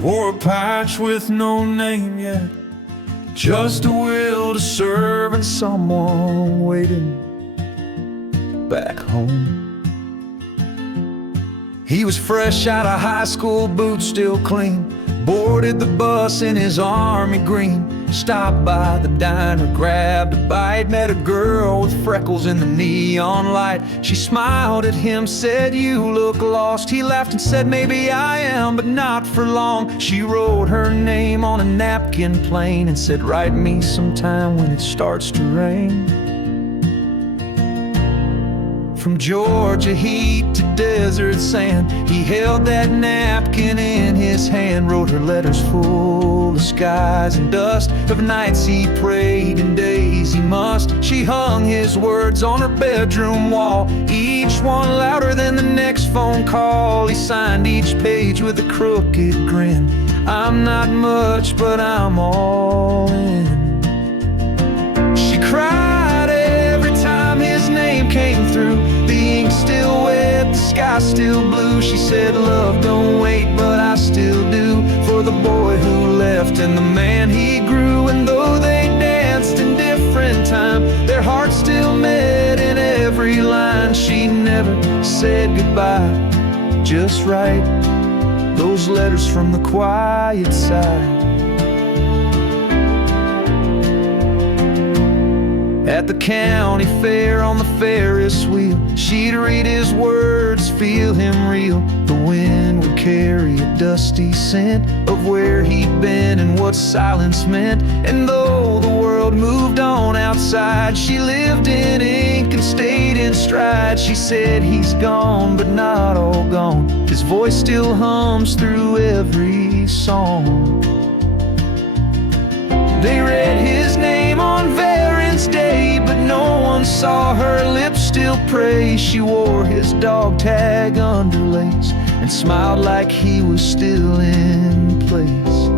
wore a patch with no name yet, just a will to serve and someone waiting back home. He was fresh out of high school, boots still clean, boarded the bus in his army green, stopped by the diner, grabbed a bite, met a girl with freckles in the neon light. She smiled at him, said, "You look lost." He laughed and said, "Maybe I am, but not for long." She wrote her name on a napkin plain and said, "Write me sometime when it starts to rain." From Georgia heat to desert sand, he held that napkin in his hand, wrote her letters full of skies and dust, of nights he prayed and days he must. She hung his words on her bedroom wall, each one louder than the next phone call. He signed each page with a crooked grin. "I'm not much, but I'm all in." She cried every time his name came through. The ink still wet, the sky still blue. She said, "Love don't wait, but I still do, for the boy who left and the man he grew." And though they danced in different time, their hearts still met in every line. She never said goodbye, just write those letters from the quiet side. At the county fair on the Ferris wheel, she'd read his words, feel him reel. The wind would carry a dusty scent of where he'd been and what silence meant. And though the world moved on outside, she lived in ink and stayed in stride. She said, "He's gone, but not all gone. His voice still hums through every song." They read his name on Veterans Day, but no one saw her lips still pray. She wore his dog tag underlace and smiled like he was still in place.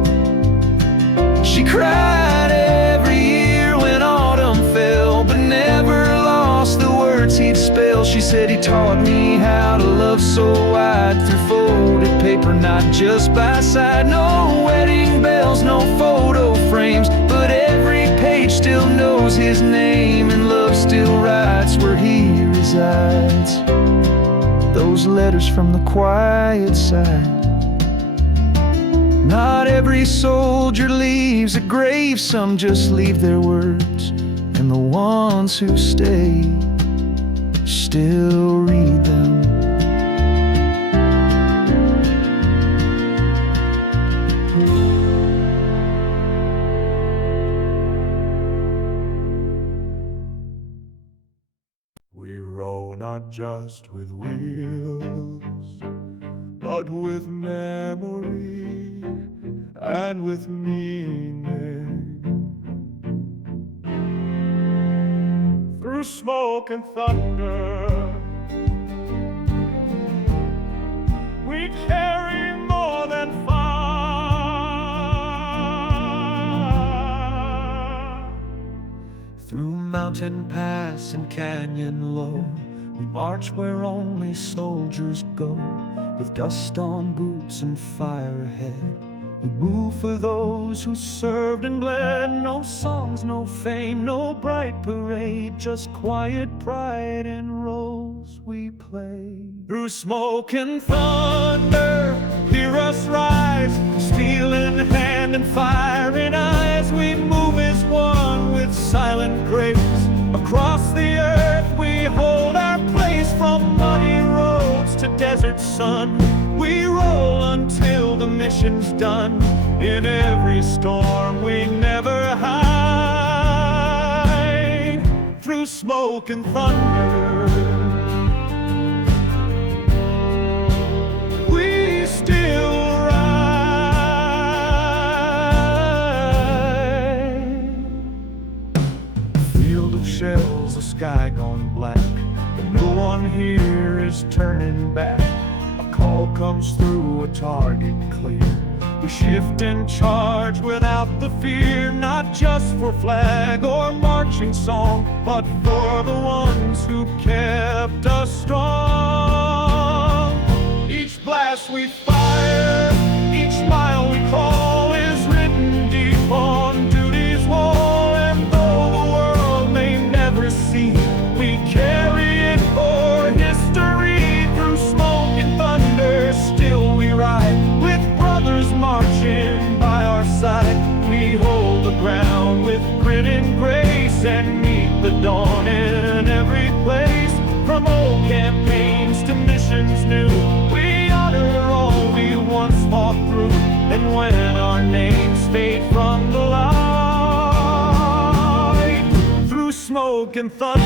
She cried every year when autumn fell, but never lost the words he'd spell. She said, "He taught me how to love so wide, through folded paper, not just by side. No wedding bells, no photo frames, but every page still knows his name, and love still writes where he resides." Those letters from the quiet side. Not every soldier leaves a grave, some just leave their words, and the ones who stay still read them. We roll not just with wheels, but with memory and with meaning. Through smoke and thunder, we carry more than fire. Through mountain pass and canyon low, we march where only soldiers go. With dust on boots and fire ahead, we move for those who served and bled. No songs, no fame, no bright parade, just quiet pride in roles we play. Through smoke and thunder, hear us rise, steel in hand and fire in eyes. We move as one with silent grace. Across the earth we hold our place, from muddy roads to desert sun. We roll until the mission's done. In every storm we never hide. Through smoke and thunder, we still ride. Field of shells, the sky gone black, but no one here is turning back. A call comes through, a target clear. We shift and charge without the fear, not just for flag or marching song, but for the ones who kept us strong. Each blast we fire, each mile we to missions new. We honor all we once fought through, and when our names fade from the light, through smoke and thunder,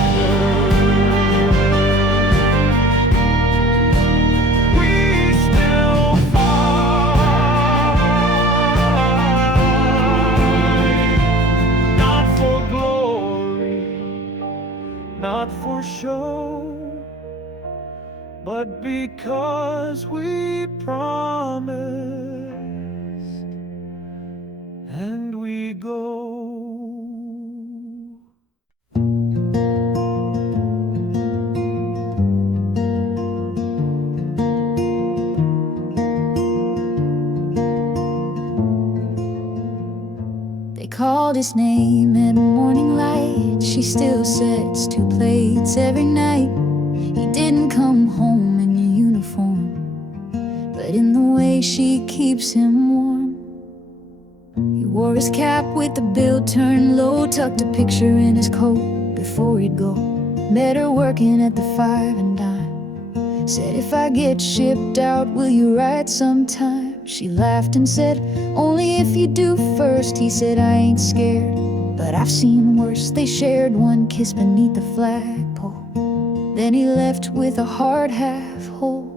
not for show, but because we promised, and we go. They called his name at morning light. She still sets 2 plates every night. He didn't come home in uniform, but in the way she keeps him warm. He wore his cap with the bill turned low, tucked a picture in his coat before he'd go. Met her working at the 5 and dime. Said, if I get shipped out, will you ride sometime? She laughed and said, only if you do first. He said, I ain't scared, but I've seen worse. They shared one kiss beneath the flagpole. Then he left with a heart half whole.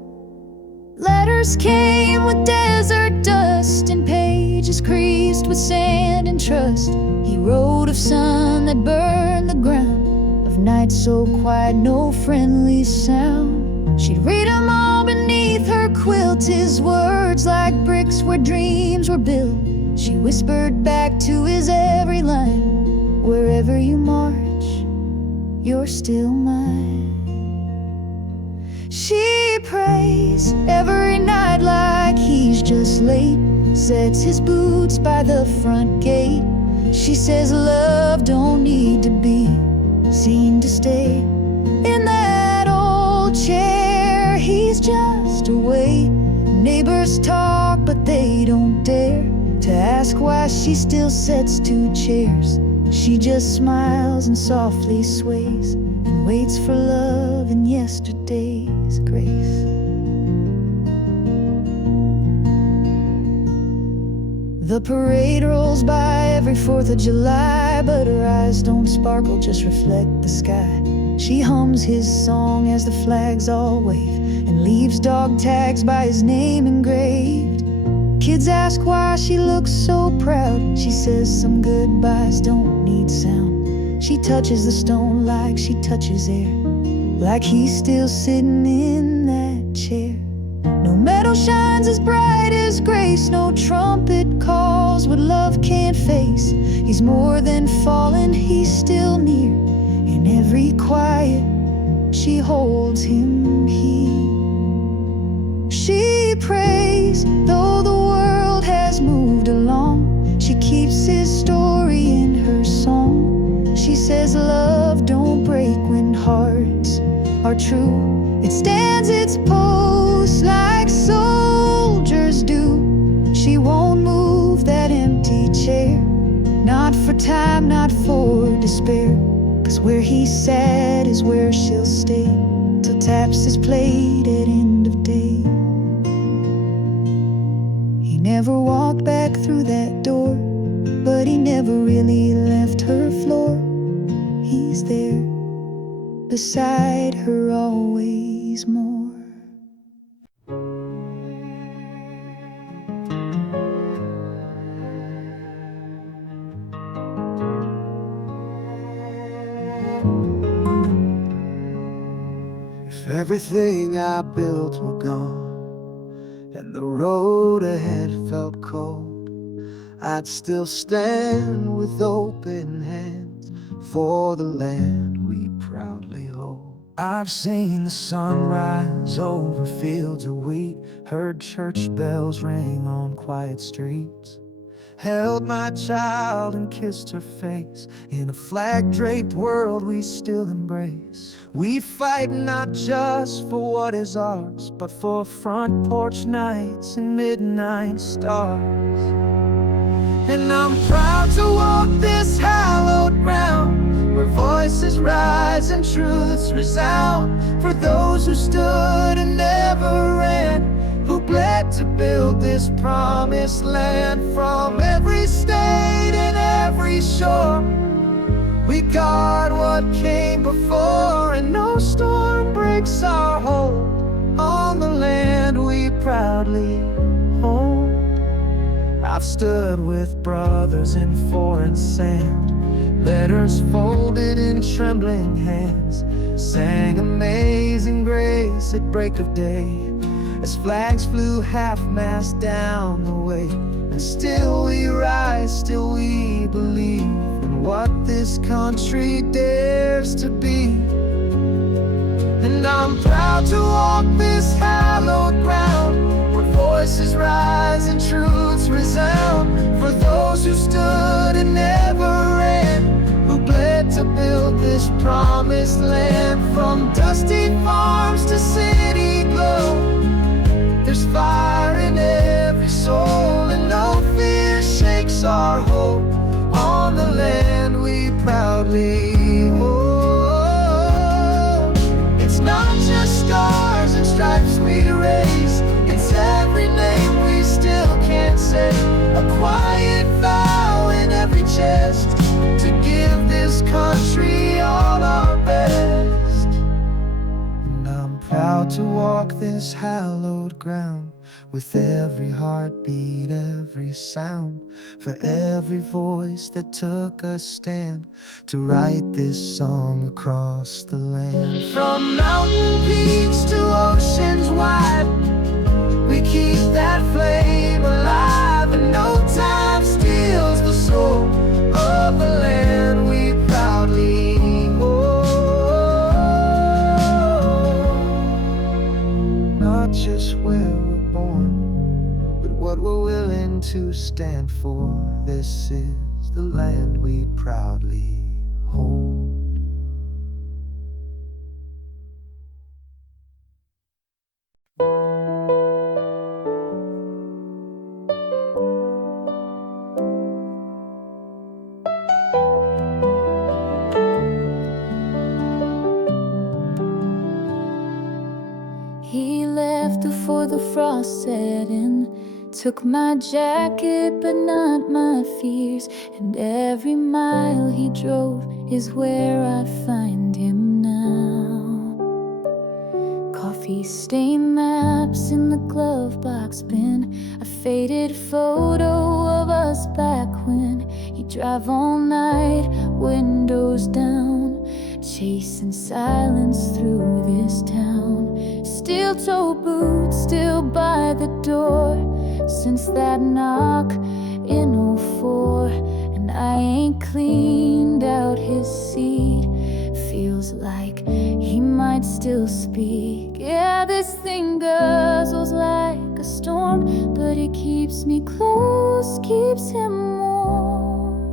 Letters came with desert dust and pages creased with sand and trust. He wrote of sun that burned the ground, of nights so quiet no friendly sound. She'd read them all beneath her quilt, his words like bricks where dreams were built. She whispered back to his every line, wherever you march, you're still mine. She prays every night like he's just late, sets his boots by the front gate. She says love don't need to be seen to stay in that old chair. He's just away. Neighbors talk but they don't dare to ask why she still sets 2 chairs. She just smiles and softly sways and waits for love in yesterday's grace. The parade rolls by every 4th of July, but her eyes don't sparkle, just reflect the sky. She hums his song as the flags all wave and leaves dog tags by his name engraved. Kids ask why she looks so proud. She says some goodbyes don't need sound. She touches the stone like she touches air, like he's still sitting in that chair. No metal shines as bright as grace, no trumpet calls what love can't face. He's more than fallen, he's still near. In every quiet, she holds him here. She prays, though the world has moved along, she keeps his story in her song. She says love don't break when hearts are true. It stands its post like soldiers do. She won't move that empty chair, not for time, not for despair. 'Cause where he sat is where she'll stay, till taps his plate at end of day. He never walked back through that door, but he never really left her floor. He's there, beside her always more. If everything I built were gone and the road ahead felt cold, I'd still stand with open hands for the land we proudly hold. I've seen the sun rise over fields of wheat, heard church bells ring on quiet streets, held my child and kissed her face in a flag-draped world we still embrace. We fight not just for what is ours, but for front porch nights and midnight stars. And I'm proud to walk this hallowed ground, where voices rise and truths resound, for those who stood and this promised land. From every state and every shore, we guard what came before, and no storm breaks our hold on the land we proudly hold. I've stood with brothers in foreign sand, letters folded in trembling hands, sang Amazing Grace at break of day, as flags flew half-mast down the way. And still we rise, still we believe in what this country dares to be. And I'm proud to walk this hallowed ground, where voices rise and truths resound, for those who stood and never ran, who bled to build this promised land. From dusty farms to city glow, there's fire in every soul, and no fear shakes our hope on the land we proudly hold. It's not just scars and stripes we erase, it's every name we still can't say, a quiet vow in every chest to give this country all our best. And I'm proud to walk this hallowed ground, with every heartbeat, every sound, for every voice that took a stand to write this song across the land. From mountain peaks to oceans wide, we keep that flame alive, and no time steals the soul of the land we proudly hold. Not just where we're born, but what we're willing to stand for. This is the land we proudly hold. He left before the frost set in, took my jacket but not my fears, and every mile he drove is where I find him now. Coffee-stained maps in the glove box bin, a faded photo of us back when he'd drive all night, windows down, chasing silence through this town. Steel-toe boots still by the door since that knock in '04, and I ain't cleaned out his seat. Feels like he might still speak. Yeah, this thing guzzles like a storm, but it keeps me close, keeps him warm.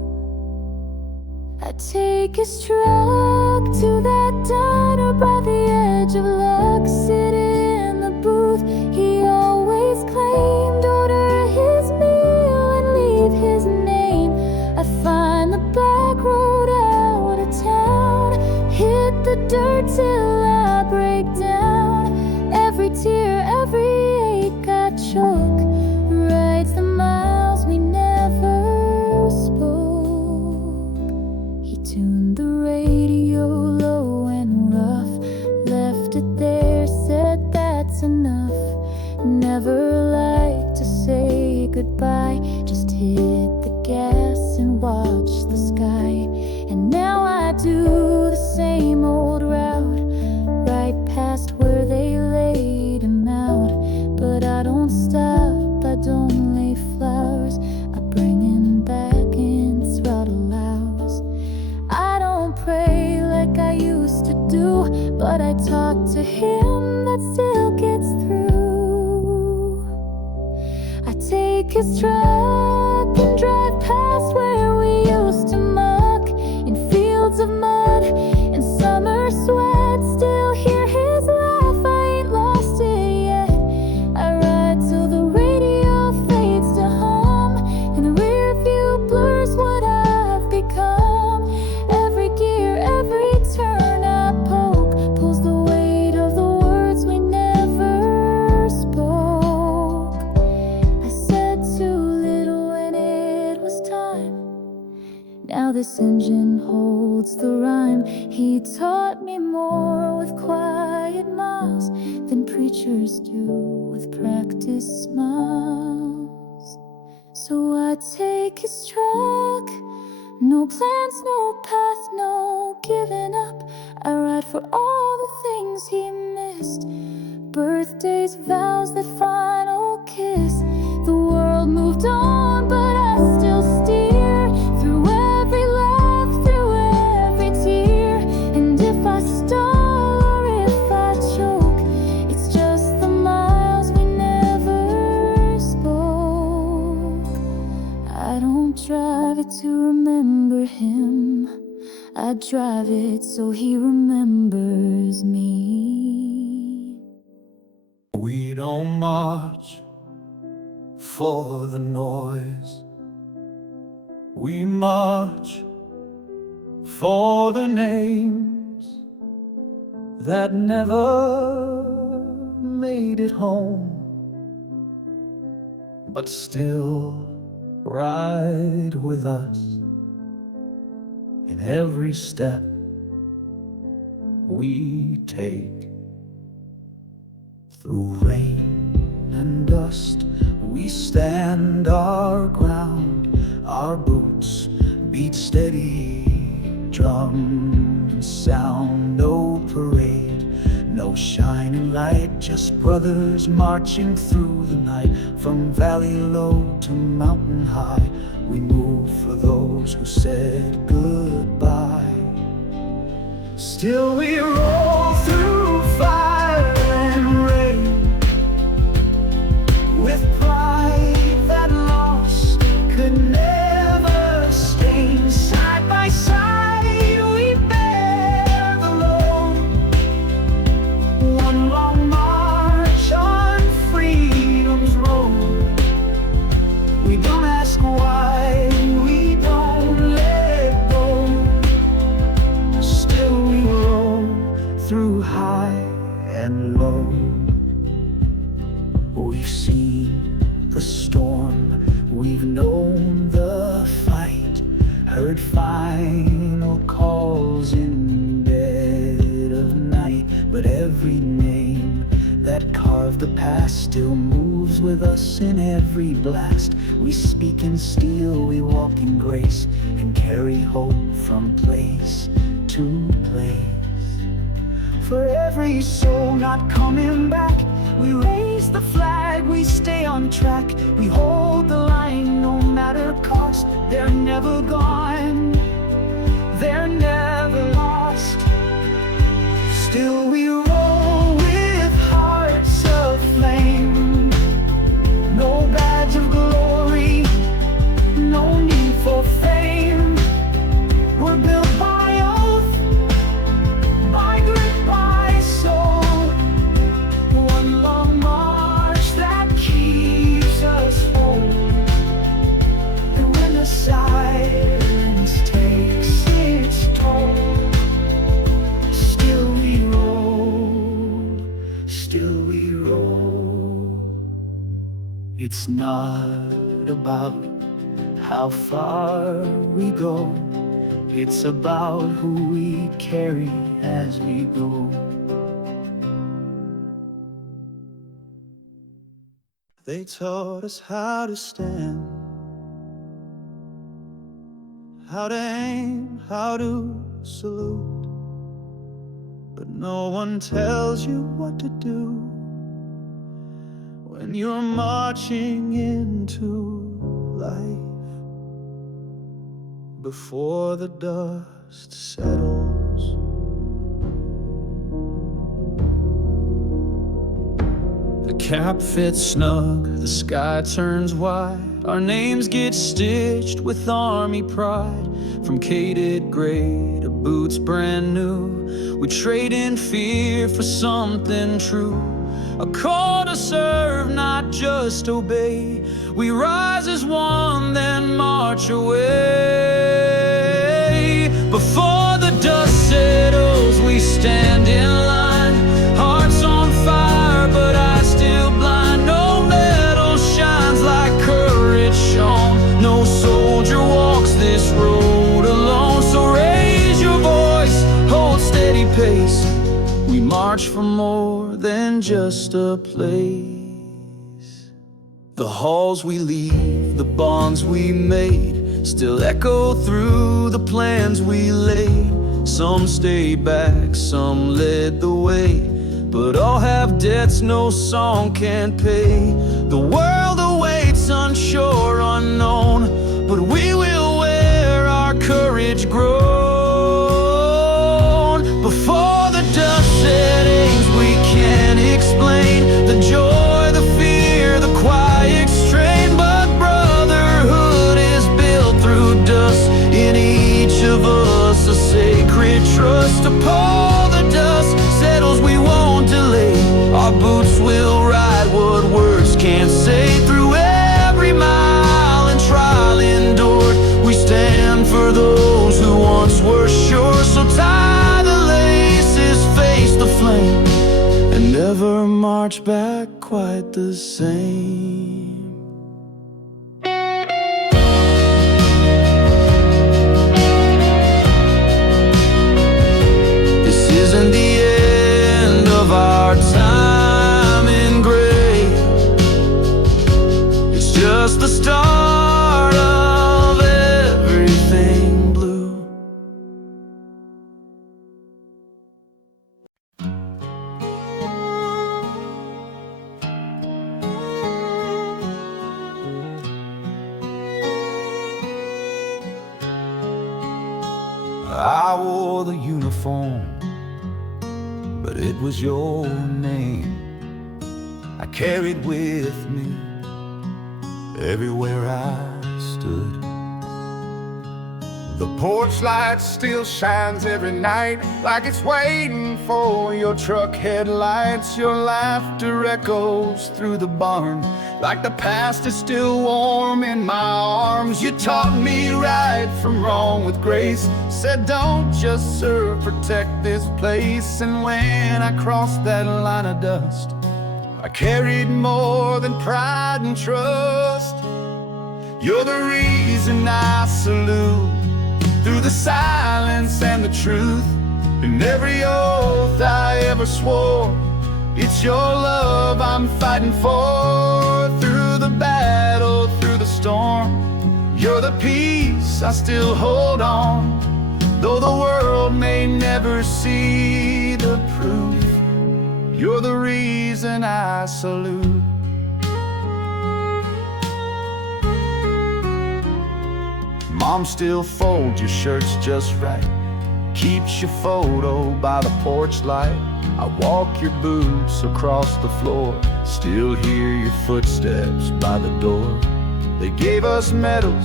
I take his truck to that diner by the edge of luck, sit in the booth he always claimed, order his meal and leave his name. I find the back road out of town, hit the dirt till I break down. Every tear, every ache I choke, writes the miles we never spoke. He tuned the radio low and rough, left it there, said that's enough. Never liked to say goodbye, just hit the gas and watch the sky. And now I do the same old route, right past where they laid him out. But I don't stop, I don't lay flowers, I bring him back in throttle hours. I don't pray like I used to do, but I talk to him, that still gets through. I take his truck and drive past where we used to muck, in fields of mud and summer sweat. Still hear his laugh, I ain't lost it yet. I ride till the radio fades to hum, and the rear view blurs what I've become. Every gear, every turn I poke, pulls the weight of the words we never spoke. I soldiers do with practiced smiles. So I take his track, no plans, no path, no giving up. I ride for all the things he missed, birthdays, vows, that final kiss. The world moved on, but I still steer through every laugh, through every tear. And if I stall or if I choke, it's just the miles we never spoke. I don't drive it to remember him, I drive it so he remembers me. We don't march for the noise, we march for the names that never made it home, but still ride with us in every step we take. Through rain and dust, we stand our ground. Our boots beat steady, drums sound. No parade, no shining light, just brothers marching through the night. From valley low to mountain high, we move for those who said goodbye. Still we roll through fire and rain, with pride that loss could never stain. Side by side we bear the load, one long march on freedom's road. We don't ask why, we don't let go. Still we roll through high and low. We've seen the storm, we've known the fight, heard final calls in dead of night. But every name that carved the past still moves with us in every blast. We speak in steel, we walk in grace, and carry hope from place to place. For every soul not coming back, we raise the flag, we stay on track. We hold the line no matter cost. They're never gone, they're never lost. Still we roll with hearts aflame, no badge of glory, no need for fame. We're built by oath, by grit, by soul. One long march that keeps us whole. And when the silence takes its toll, still we roll, still we roll. It's not about how far we go, it's about who we carry as we go. They taught us how to stand, how to aim, how to salute, but no one tells you what to do when you're marching into life. Before the dust settles, the cap fits snug, the sky turns wide. Our names get stitched with army pride. From caded gray to boots brand new, we trade in fear for something true. A call to serve, not just obey. We rise as one, then march away. Before the dust settles, we stand in line. Hearts on fire, but eyes still blind. No medal shines like courage shone. No soldier walks this road alone. So raise your voice, hold steady pace. We march for more than than just a place. The halls we leave, the bonds we made, still echo through the plans we laid. Some stay back, some led the way, but all have debts no song can pay. The world awaits unsure, unknown, but we will wear our courage grown. Before the dust settings, we can't explain the joy, the fear, the quiet strain, but brotherhood is built through dust. In each of us a sacred trust. Upon the dust settles, we won't delay. Our boots will ride what words can't say. Through every mile and trial endured, we stand for those who once were sure. So tie the laces, face the flame, and never march back quite the same. This isn't the end of our time in gray. It's just the start of everything blue. I wore the uniform, but it was your name I carried with me everywhere I stood. The porch light still shines every night, like it's waiting for your truck headlights. Your laughter echoes through the barn, like the past is still warm in my arms. You taught me right from wrong with grace, said don't just serve, protect this place. And when I crossed that line of dust, I carried more than pride and trust. You're the reason I salute, through the silence and the truth. In every oath I ever swore, it's your love I'm fighting for. Through the battle, through the storm, you're the peace I still hold on. Though the world may never see the proof, you're the reason I salute. Mom still folds your shirts just right, keeps your photo by the porch light. I walk your boots across the floor, still hear your footsteps by the door. They gave us medals,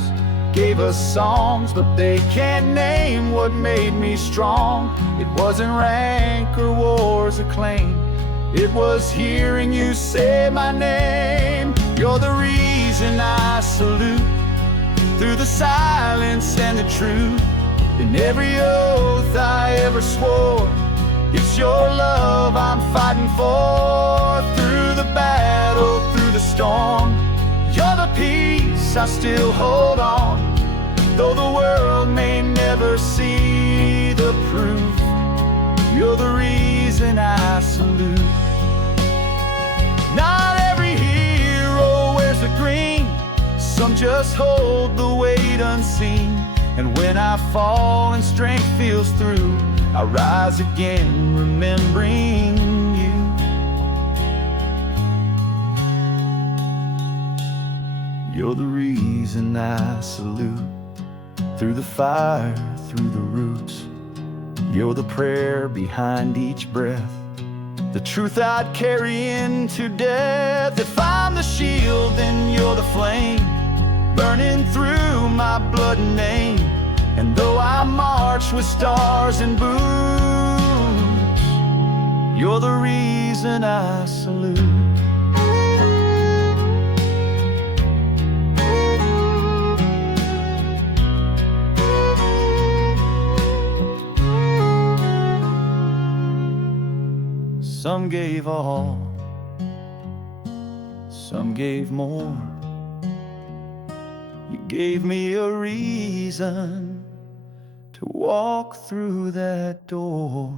gave us songs, but they can't name what made me strong. It wasn't rank or war's acclaim, it was hearing you say my name. You're the reason I salute, through the silence and the truth. In every oath I ever swore, it's your love I'm fighting for. Through the battle, through the storm, you're the peace I still hold on. Though the world may never see the proof, you're the reason I salute. Not every hero wears the green, some just hold the weight unseen. And when I fall and strength feels through, I rise again remembering you. You're the reason I salute, through the fire, through the roots. You're the prayer behind each breath, the truth I'd carry into death. If I'm the shield, then you're the flame, burning through my blood and name. And though I march with stars and boots, you're the reason I salute. Some gave all, some gave more. You gave me a reason to walk through that door.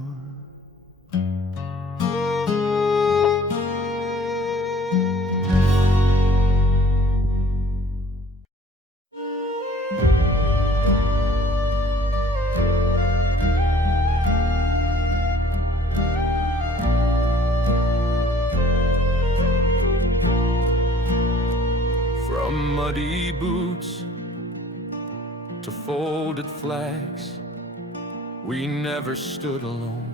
muddy boots to folded flags. We never stood alone.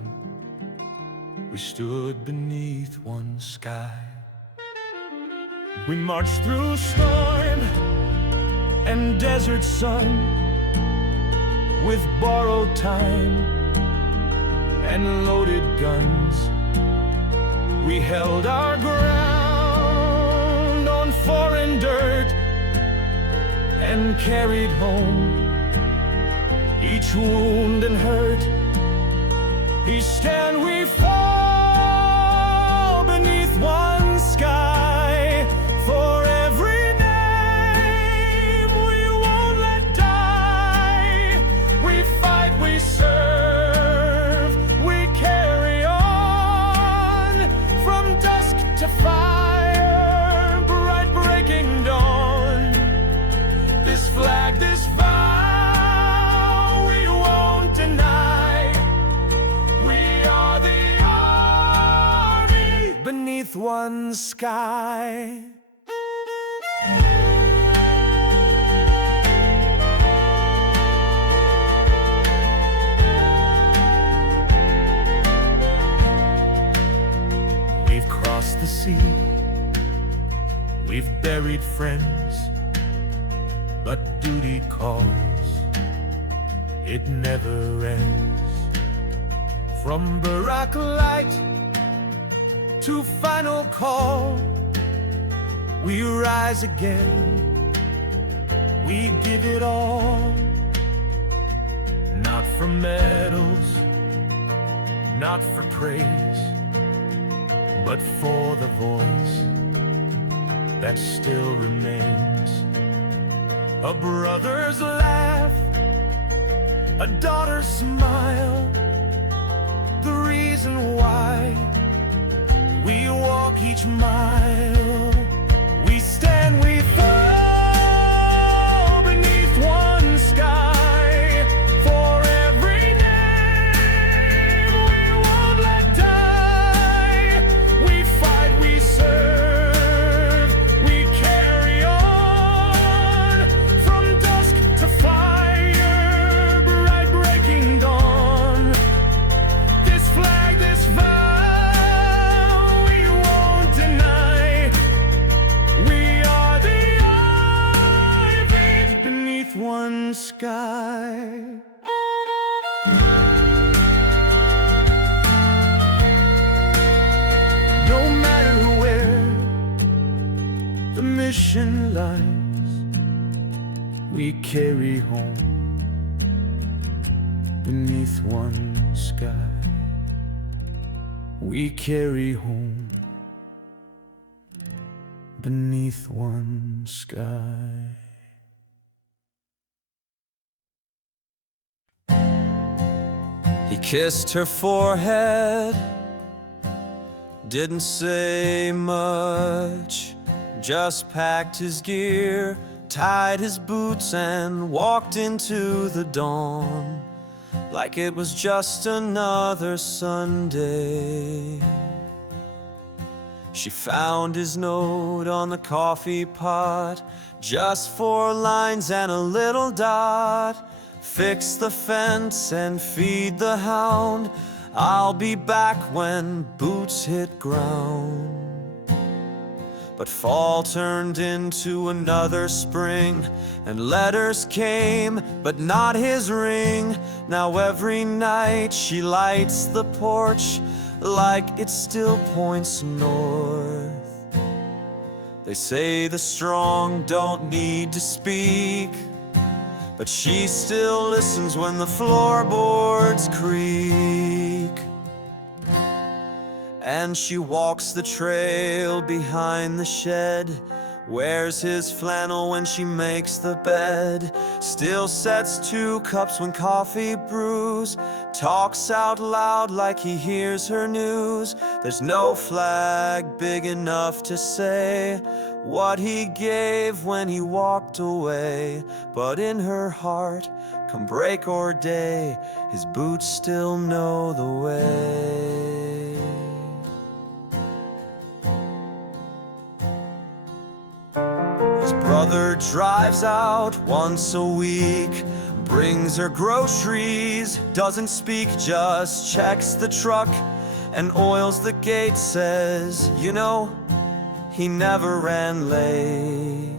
We stood beneath one sky. We marched through storm and desert sun with borrowed time and loaded guns. We held our ground on foreign dirt and carried home each wound and hurt. Each stand we fall beneath one sky. For every name we won't let die. We fight, we serve, we carry on from dusk to fire, bright breaking dawn. This flag, this vow, we won't deny. We are the army beneath one sky. We've crossed the sea, we've buried friends, but duty calls, it never ends. From barrack light to final call, we rise again, we give it all. Not for medals, not for praise, but for the voice that still remains. A brother's laugh, a daughter's smile, the reason why we walk each mile. We stand, we fall beneath one sky. For every name we won't let die. We fight, we serve, we carry on from dusk to fire, bright breaking dawn. This flag, this vow, we won't deny. We are the ivy beneath one sky. No matter where the mission lies, we carry home beneath one sky. We carry home beneath one sky. He kissed her forehead, didn't say much, just packed his gear, tied his boots and walked into the dawn like it was just another Sunday. She found his note on the coffee pot, just 4 lines and a little dot. Fix the fence and feed the hound, I'll be back when boots hit ground. But fall turned into another spring, and letters came, but not his ring. Now every night she lights the porch like it still points north. They say the strong don't need to speak, but she still listens when the floorboards creak. And she walks the trail behind the shed, wears his flannel when she makes the bed, still sets 2 cups when coffee brews, talks out loud like he hears her news. There's no flag big enough to say what he gave when he walked away, but in her heart, come break or day, his boots still know the way. brother drives out once a week, brings her groceries, doesn't speak, just checks the truck and oils the gate. Says, you know, he never ran late.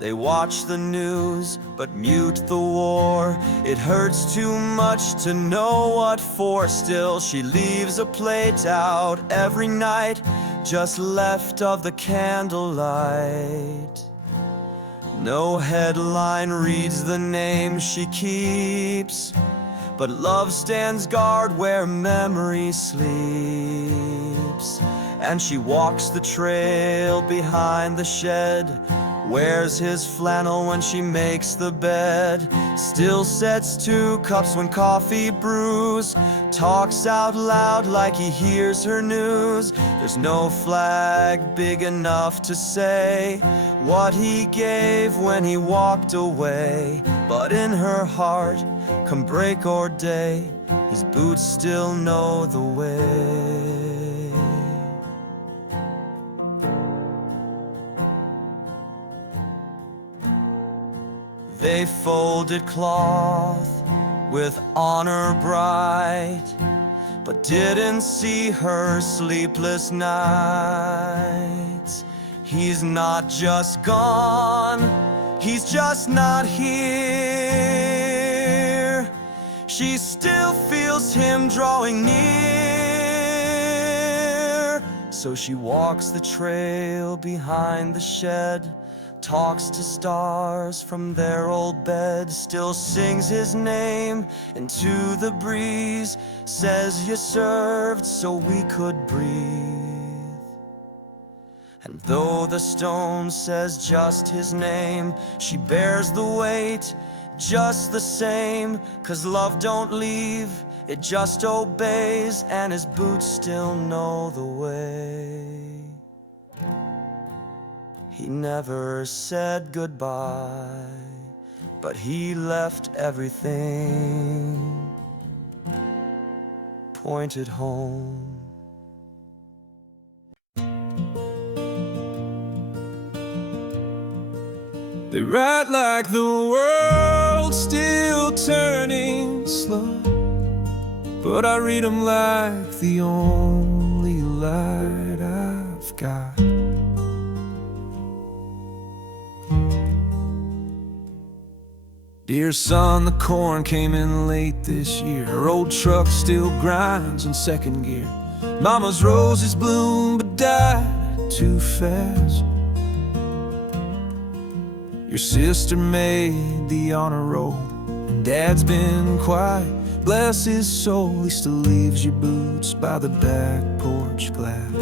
They watch the news, but mute the war. It hurts too much to know what for. Still, she leaves a plate out every night, just left of the candlelight. No headline reads the name she keeps, but love stands guard where memory sleeps. And she walks the trail behind the shed, wears his flannel when she makes the bed, still sets 2 cups when coffee brews, talks out loud like he hears her news. There's no flag big enough to say what he gave when he walked away, but in her heart, come break or day, his boots still know the way. They folded cloth with honor bright, but didn't see her sleepless nights. He's not just gone, he's just not here. She still feels him drawing near. So she walks the trail behind the shed, talks to stars from their old bed, still sings his name into the breeze, says you served so we could breathe. And though the stone says just his name, she bears the weight just the same, 'cause love don't leave, it just obeys, and his boots still know the way. He never said goodbye, but he left everything pointed home. They write like the world's still turning slow, but I read them like the only light I've got. Dear son, the corn came in late this year. Her old truck still grinds in second gear. Mama's roses bloomed but died too fast. Your sister made the honor roll, and Dad's been quiet, bless his soul. He still leaves your boots by the back porch glass.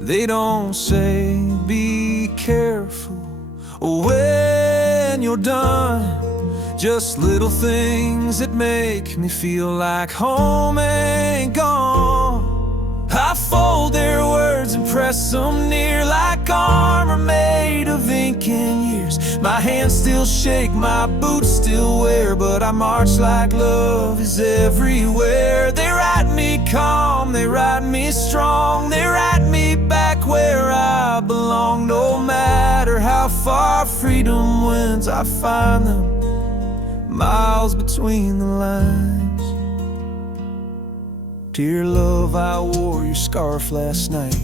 They don't say be careful when you're done, just little things that make me feel like home ain't gone. I fold their words and press them near like armor made of ink and years. My hands still shake, my boots still wear, but I march like love is everywhere. They write me calm, they write me strong, they write me back where I belong. No matter how far freedom wins, I find them miles between the lines. Dear love, I wore your scarf last night.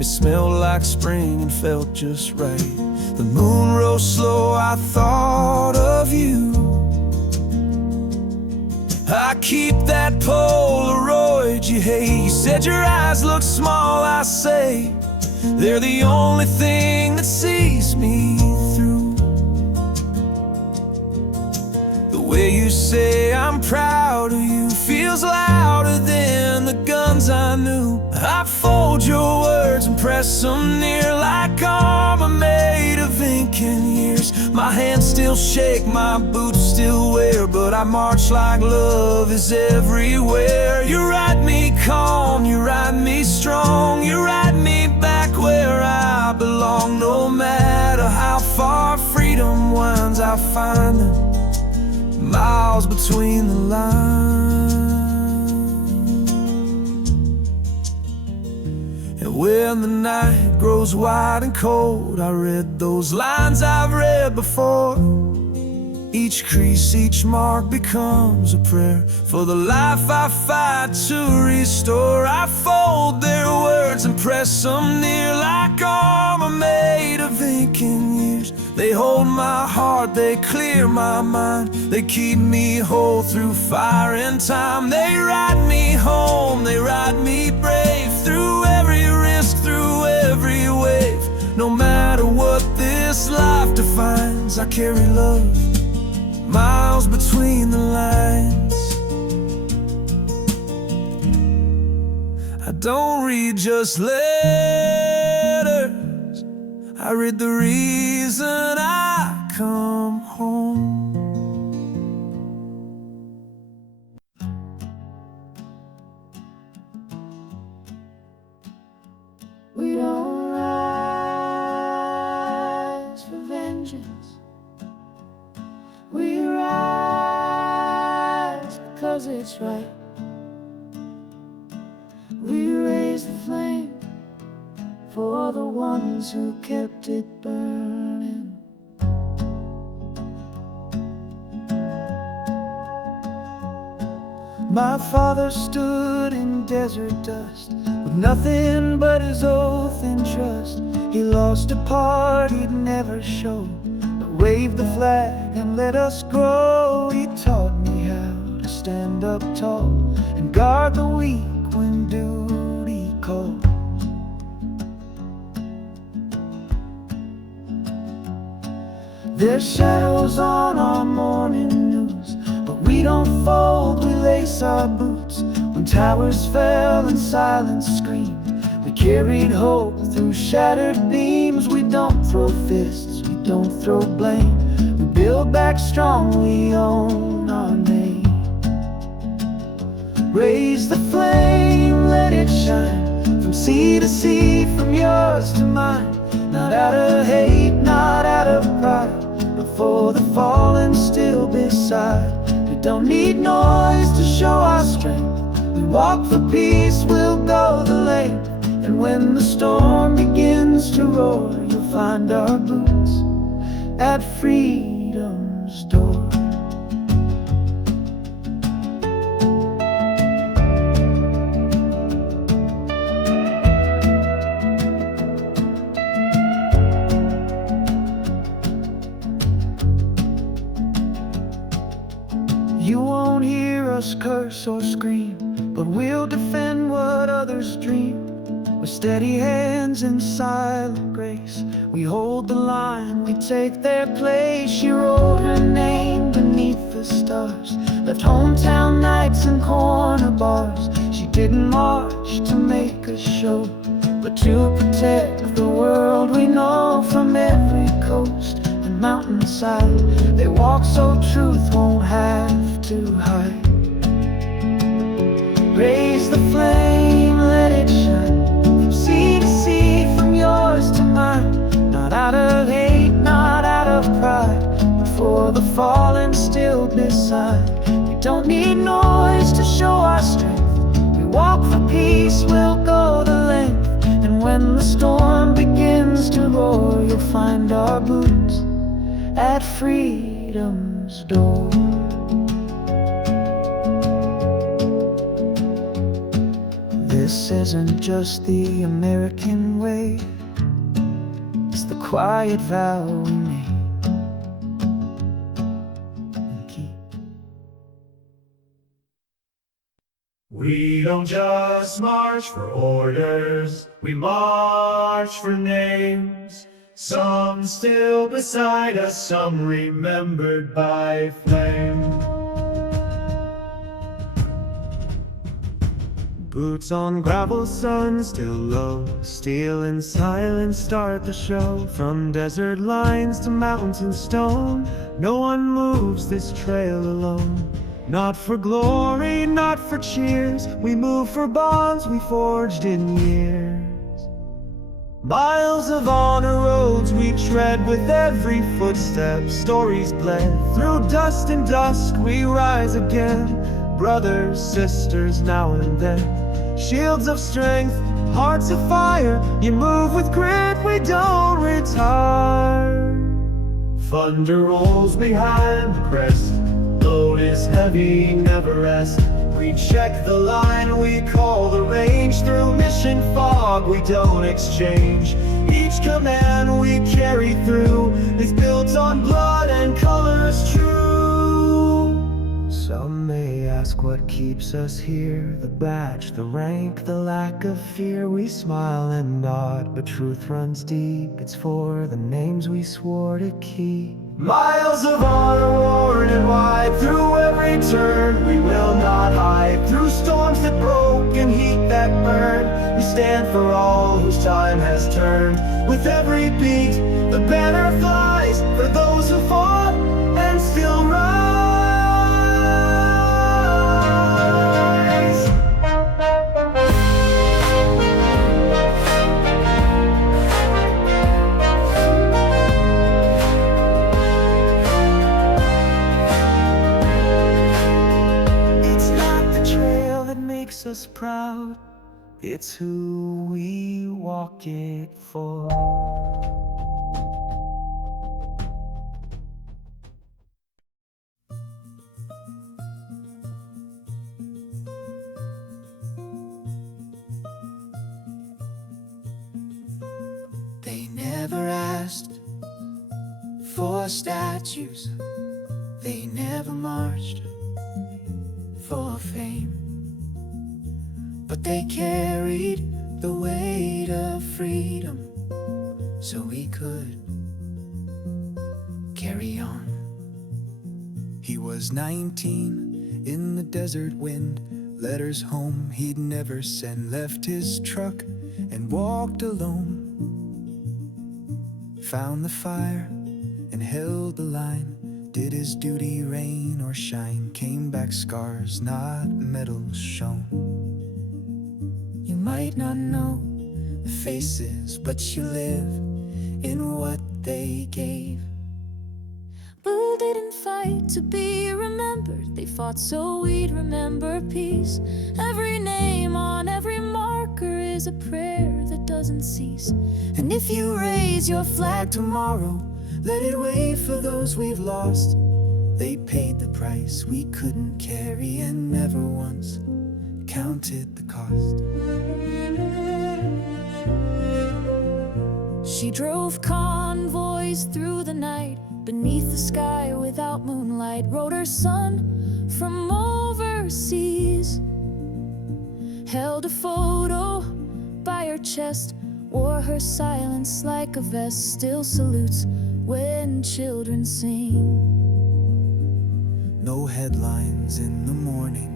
It smelled like spring and felt just right. The moon rose slow, I thought of you. I keep that Polaroid you hate. You said your eyes look small, I say they're the only thing that sees me through. The way you say I'm proud of you feels louder than the guns I knew. I fold your words and press them near like armor made of ink and years. My hands still shake, my boots still wear, but I march like love is everywhere. You write me calm, you write me strong, you write me back where I belong. No matter how far freedom winds, I find them miles between the lines. And when the night grows wide and cold, I read those lines I've read before. Each crease, each mark becomes a prayer for the life I fight to restore. I fold their words and press them near like armor made of ink and years. They hold my heart, they clear my mind, they keep me whole through fire and time. They ride me home, they ride me brave, through every risk, through every wave. No matter what this life defines, I carry love, miles between the lines. I don't read just letters, I read the reason I come home. We don't rise for vengeance, we rise because it's right. We raise the flame for the ones who kept it burning. My father stood in desert dust with nothing but his oath and trust. He lost a part he'd never show, but waved the flag and let us grow. He taught me how to stand up tall and guard the weak when duty calls. There's shadows on our morning news, but we don't fold, we lace our boots. When towers fell and silence screamed, we carried hope through shattered beams. We don't throw fists, we don't throw blame, we build back strong, we own our name. Raise the flame, let it shine, from sea to sea, from yours to mine. Not out of hate, not out of pride, but for the fallen still beside. We don't need noise to show our strength, we walk for peace, we'll go the length. And when the storm begins to roar, you'll find our boots at freedom's door. You won't hear us curse or scream, but we'll defend what others dream. With steady hands and silent grace, we hold the line, we take their place. She wrote her name beneath the stars, left hometown nights and corner bars. She didn't march to make a show, but to protect the world we know. From every coast and mountainside, they walk so truth won't have to hide. Raise the flame, let it shine, from sea to sea, from yours to mine. Not out of hate, not out of pride, but for the fallen still beside. We don't need noise to show our strength, we walk for peace, we'll go the length. And when the storm begins to roar, you'll find our boots at freedom's door. This isn't just the American way, it's the quiet vow we made and keep. We don't just march for orders, we march for names. Some still beside us, some remembered by flame. Boots on gravel, sun still low, steel and silence start the show. From desert lines to mountain stone, no one moves this trail alone. Not for glory, not for cheers, we move for bonds we forged in years. Miles of honor roads we tread with every footstep, stories bled. Through dust and dusk we rise again, brothers, sisters now and then. Shields of strength, hearts of fire. You move with grit, we don't retire. Thunder rolls behind the crest, load is heavy, never rest. We check the line, we call the range. Through mission fog, we don't exchange. Each command we carry through is built on blood and colors true. Some may ask what keeps us here, the badge, the rank, the lack of fear. We smile and nod, but truth runs deep. It's for the names we swore to keep. Miles of honor worn and wide, through every turn we will not hide. Through storms that broke and heat that burned, we stand for all whose time has turned. With every beat, the banner flies for those who fought and still rise. Us proud, it's who we walk it for. They never asked for statues, they never marched for fame, but they carried the weight of freedom so we could carry on. He was 19 in the desert wind, letters home he'd never send, left his truck and walked alone. Found the fire and held the line, did his duty rain or shine, came back scars, not medals shown. You might not know the faces, but you live in what they gave. Blue didn't fight to be remembered, they fought so we'd remember peace. Every name on every marker is a prayer that doesn't cease. And if you raise your flag tomorrow, let it wave for those we've lost. They paid the price we couldn't carry and never once counted the cost. She drove convoys through the night, beneath the sky without moonlight, wrote her son from overseas, held a photo by her chest, wore her silence like a vest, still salutes when children sing. No headlines in the morning,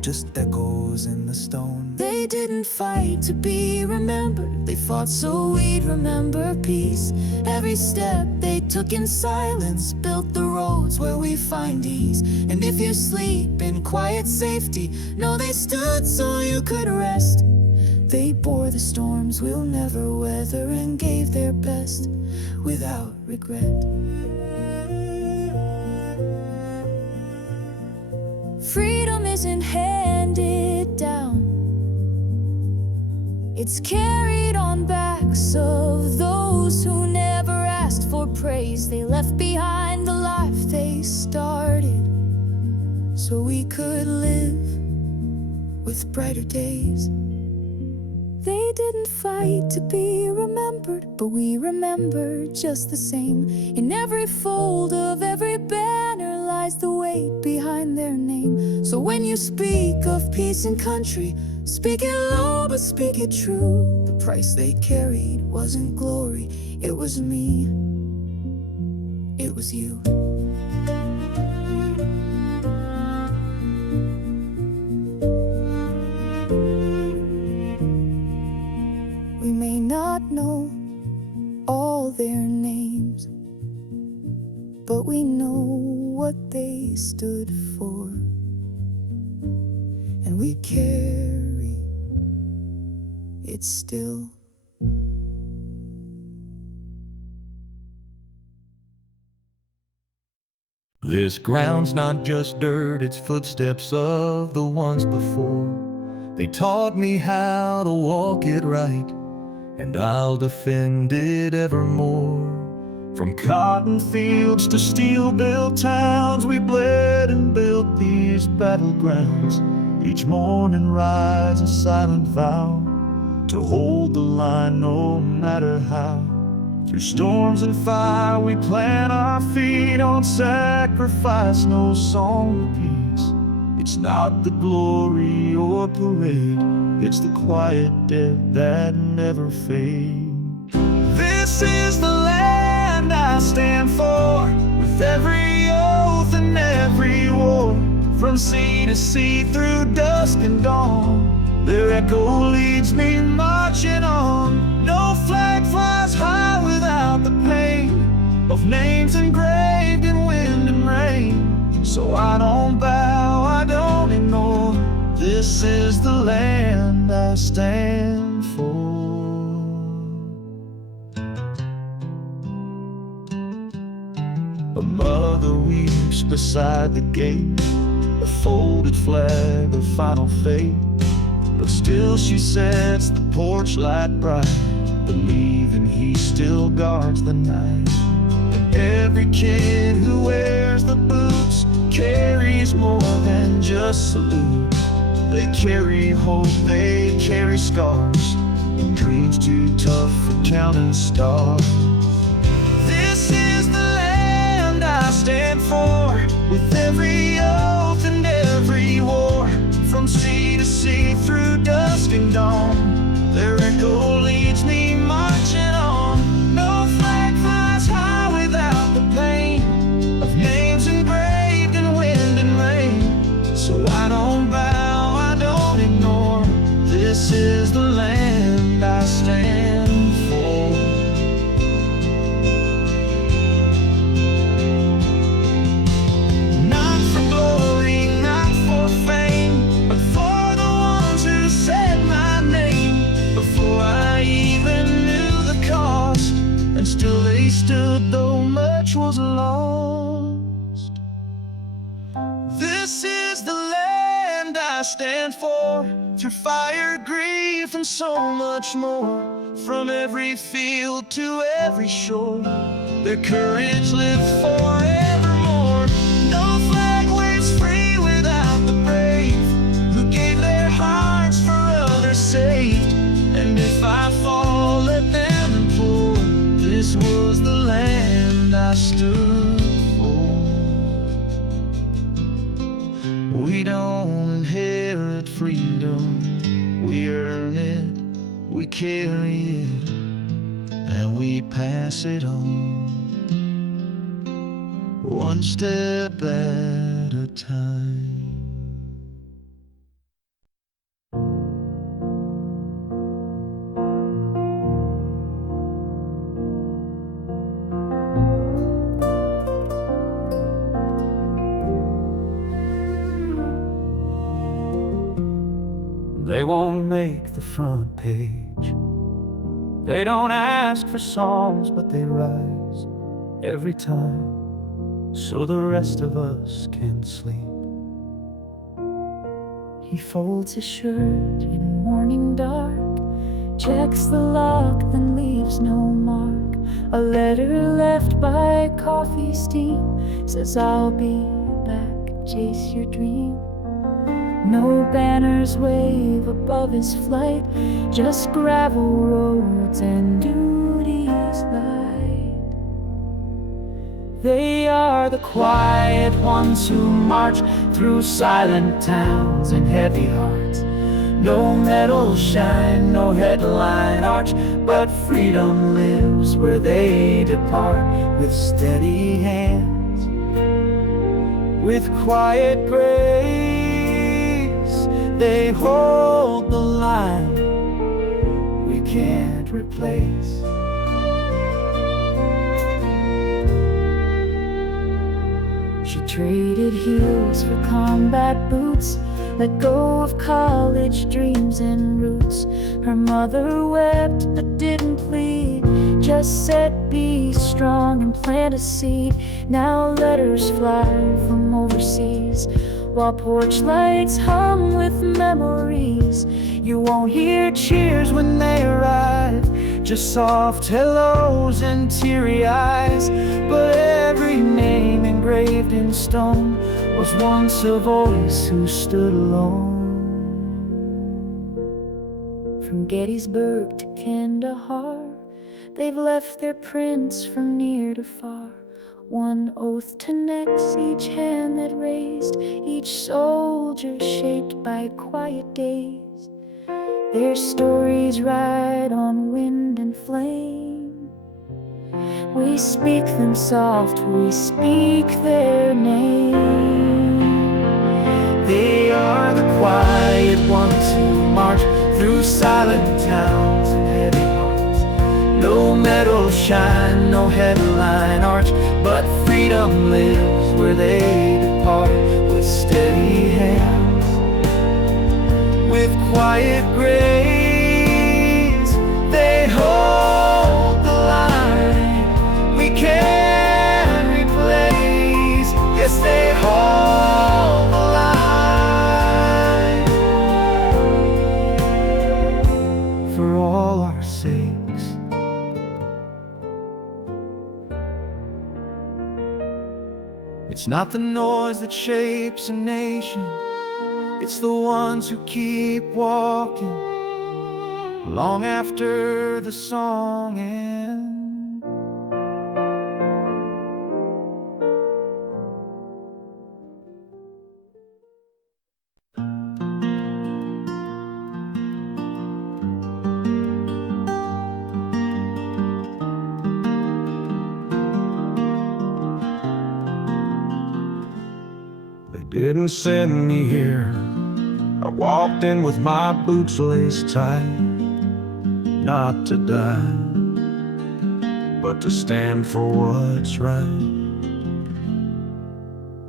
just echoes in the stone. They didn't fight to be remembered, they fought so we'd remember peace. Every step they took in silence built the roads where we find ease. And if you sleep in quiet safety, know they stood so you could rest. They bore the storms we'll never weather and gave their best without regret. Freedom isn't handed down, it's carried on backs of those who never asked for praise. They left behind the life they started so we could live with brighter days. They didn't fight to be remembered, but we remember just the same. In every fold of every banner lies the weight behind their name. So when you speak of peace and country, speak it low but speak it true. The price they carried wasn't glory, it was me, it was you. We may not know all their names, but we know what they stood for, and we carry it still. This ground's not just dirt, it's footsteps of the ones before. They taught me how to walk it right, and I'll defend it evermore. From cotton fields to steel-built towns, we bled and built these battlegrounds. Each morning rise a silent vow to hold the line no matter how. Through storms and fire we plant our feet on sacrifice, no song repeats. It's not the glory or parade, it's the quiet death that never fades. This is the land I stand for, with every oath and every war. From sea to sea, through dusk and dawn, their echo leads me marching on. No flag flies high without the pain of names engraved in wind and rain. So I don't bow, I don't ignore. This is the land I stand for. A mother weeps beside the gate, a folded flag of final fate. But still she sets the porch light bright, believing he still guards the night. And every kid who wears the boots carries more than just salute. They carry hope, they carry scars, dreams too tough for counting stars. This is the land I stand for, with every oath and every war. From sea to sea, through dusk and dawn, their echo leads me marching on. No flag flies high without the pain of names engraved in wind and rain. So I don't bow, I don't ignore. This is the land I stand for. Not for glory, not for fame, but for the ones who said my name before I even knew the cost. And still they stood though much was lost. This is the land I stand for, through fire, grief, and so much more. From every field to every shore, their courage lives forevermore. No flag waves free without the brave who gave their hearts for others saved. And if I fall, let them implore. This was the land I stood for. We don't inherit freedom, we earn it, we carry it, and we pass it on, one step at a time. They won't make the front page. They don't ask for songs, but they rise every time, so the rest of us can sleep. He folds his shirt in morning dark, checks the lock, then leaves no mark. A letter left by coffee steam says, I'll be back, chase your dream. No banners wave above his flight, just gravel roads and duties light. They are the quiet ones who march through silent towns and heavy hearts. No medal shine, no headline arch, but freedom lives where they depart. With steady hands, with quiet grace, they hold the line we can't replace. She traded heels for combat boots, let go of college dreams and roots. Her mother wept but didn't plead, just said be strong and plant a seed. Now letters fly from overseas, while porch lights hum with memories. You won't hear cheers when they arrive, just soft hellos and teary eyes. But every name engraved in stone was once a voice who stood alone. From Gettysburg to Kandahar, they've left their prints from near to far. One oath to necks, each hand that raised, each soldier shaped by quiet days. Their stories ride on wind and flame. We speak them soft, we speak their name. They are the quiet ones who march through silent towns and heavy hearts. No medal shine, no headline arch, but freedom lives where they depart. With steady hands, with quiet grace, they hold the line we can't replace. Yes, they hold the line for all our sakes. It's not the noise that shapes a nation, it's the ones who keep walking long after the song ends. They didn't send me here. I walked in with my boots laced tight, not to die, but to stand for what's right.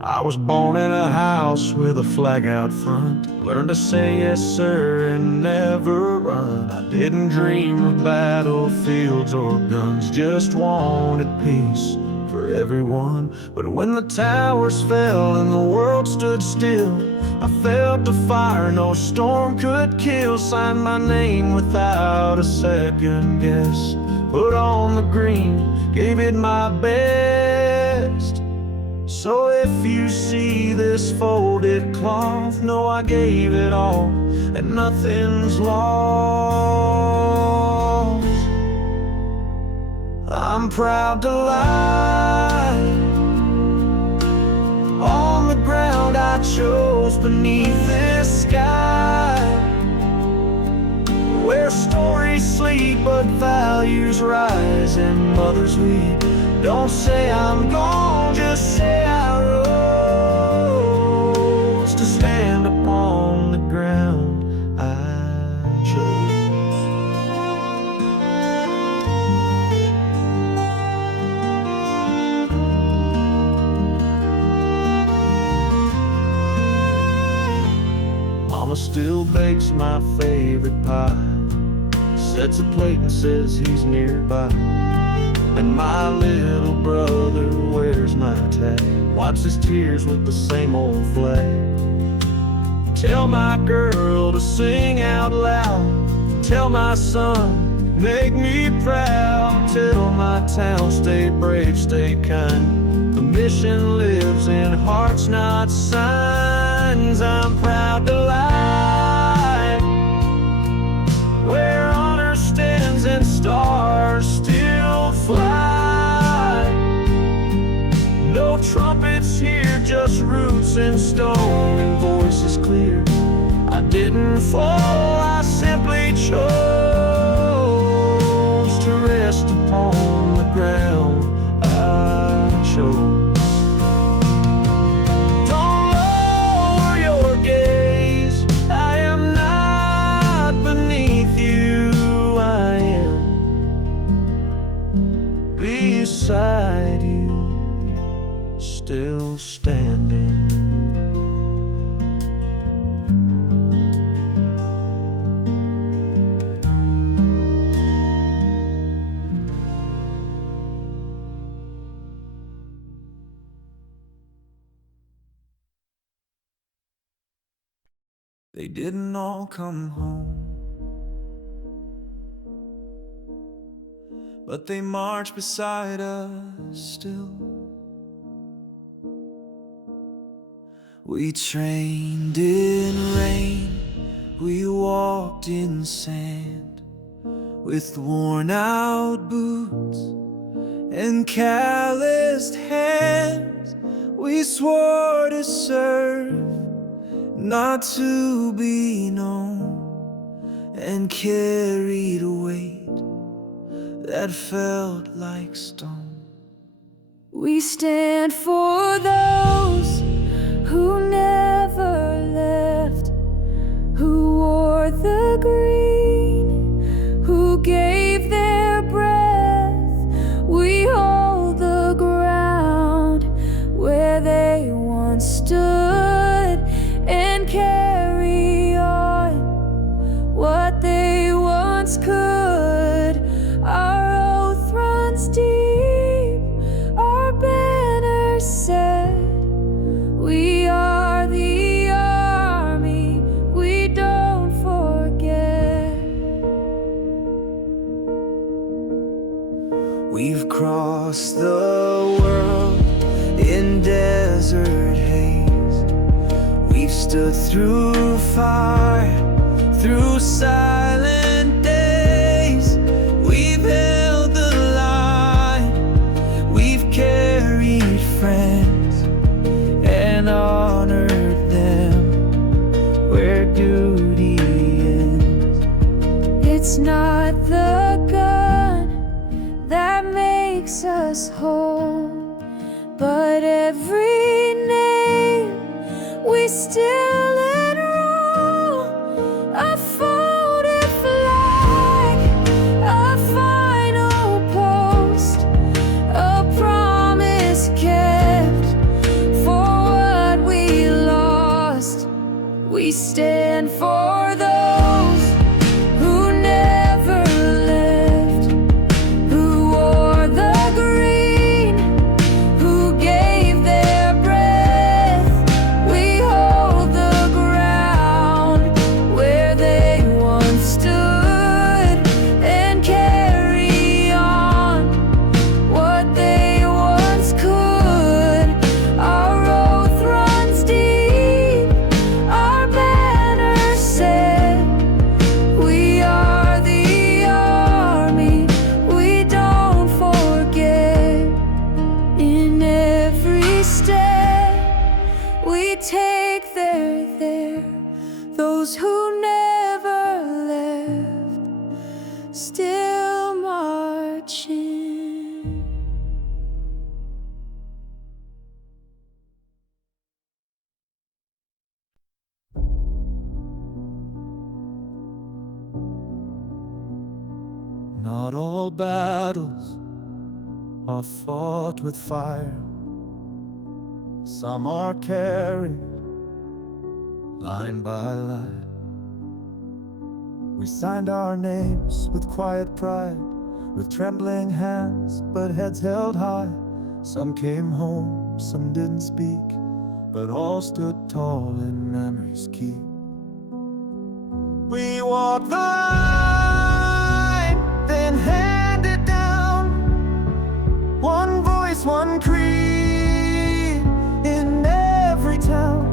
I was born in a house with a flag out front. Learned to say yes sir and never run. I didn't dream of battlefields or guns, just wanted peace for everyone. But when the towers fell and the world stood still, I felt the fire no storm could kill. Signed my name without a second guess, put on the green, gave it my best. So if you see this folded cloth, know I gave it all and nothing's lost. I'm proud to lie on the ground I chose beneath this sky, where stories sleep but values rise and mothers weep. Don't say I'm gone, just say I rose to stand upon the ground I chose. Mama still bakes my favorite pie, sets a plate and says he's nearby. And my little brother wears my tag, wipes his tears with the same old flag. Tell my girl to sing out loud, tell my son, make me proud. Tell my town, stay brave, stay kind. The mission lives in hearts, not signs. I'm proud to lie where honor stands and stars still fly. No trumpets here, just roots in stone and voices clear. I didn't fall, I simply chose to rest upon the ground I chose. Don't lower your gaze, I am not beneath you, I am beside you, still standing. they didn't all come home, but they march beside us still. We trained in rain, we walked in sand, with worn out boots and calloused hands. We swore to serve, not to be known, and carried a weight that felt like stone. We stand for those who never left, who wore the green, who gave their breath. We hold the ground where they once stood, and carry on what they once could. Our oath runs deep, our banner set. We are the army, we don't forget. We've crossed the world in desert haze. We've stood through fire, through silent days. We've held the line, we've carried friends and honored them where duty ends. It's not the gun that makes us whole, but every name we still enroll. A folded flag, a final post, a promise kept for what we lost. We stand for those who never left, who wore the green, who gave their breath. We hold the ground where they once stood, and carry on what they once could. Our oath runs deep, our banner set. We are the army, we don't forget. In every step we take, they're there. Those who never left, still marching. Not all battles are fought with fire. Some are carried line by line. We signed our names with quiet pride, with trembling hands but heads held high. Some came home, some didn't speak, but all stood tall in memory's keep. We walked the line, then handed down one voice, one creed in every town.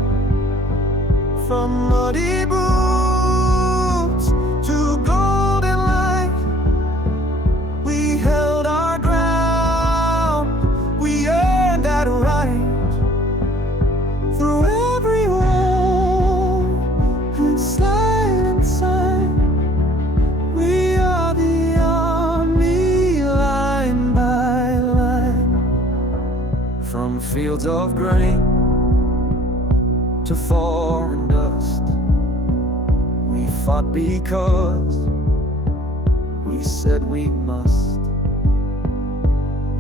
From muddy boots to golden light, we held our ground, we earned that right. Through every wall and silent sign, we are the army, line by line. From fields of grain to foreign dust, we fought because we said we must.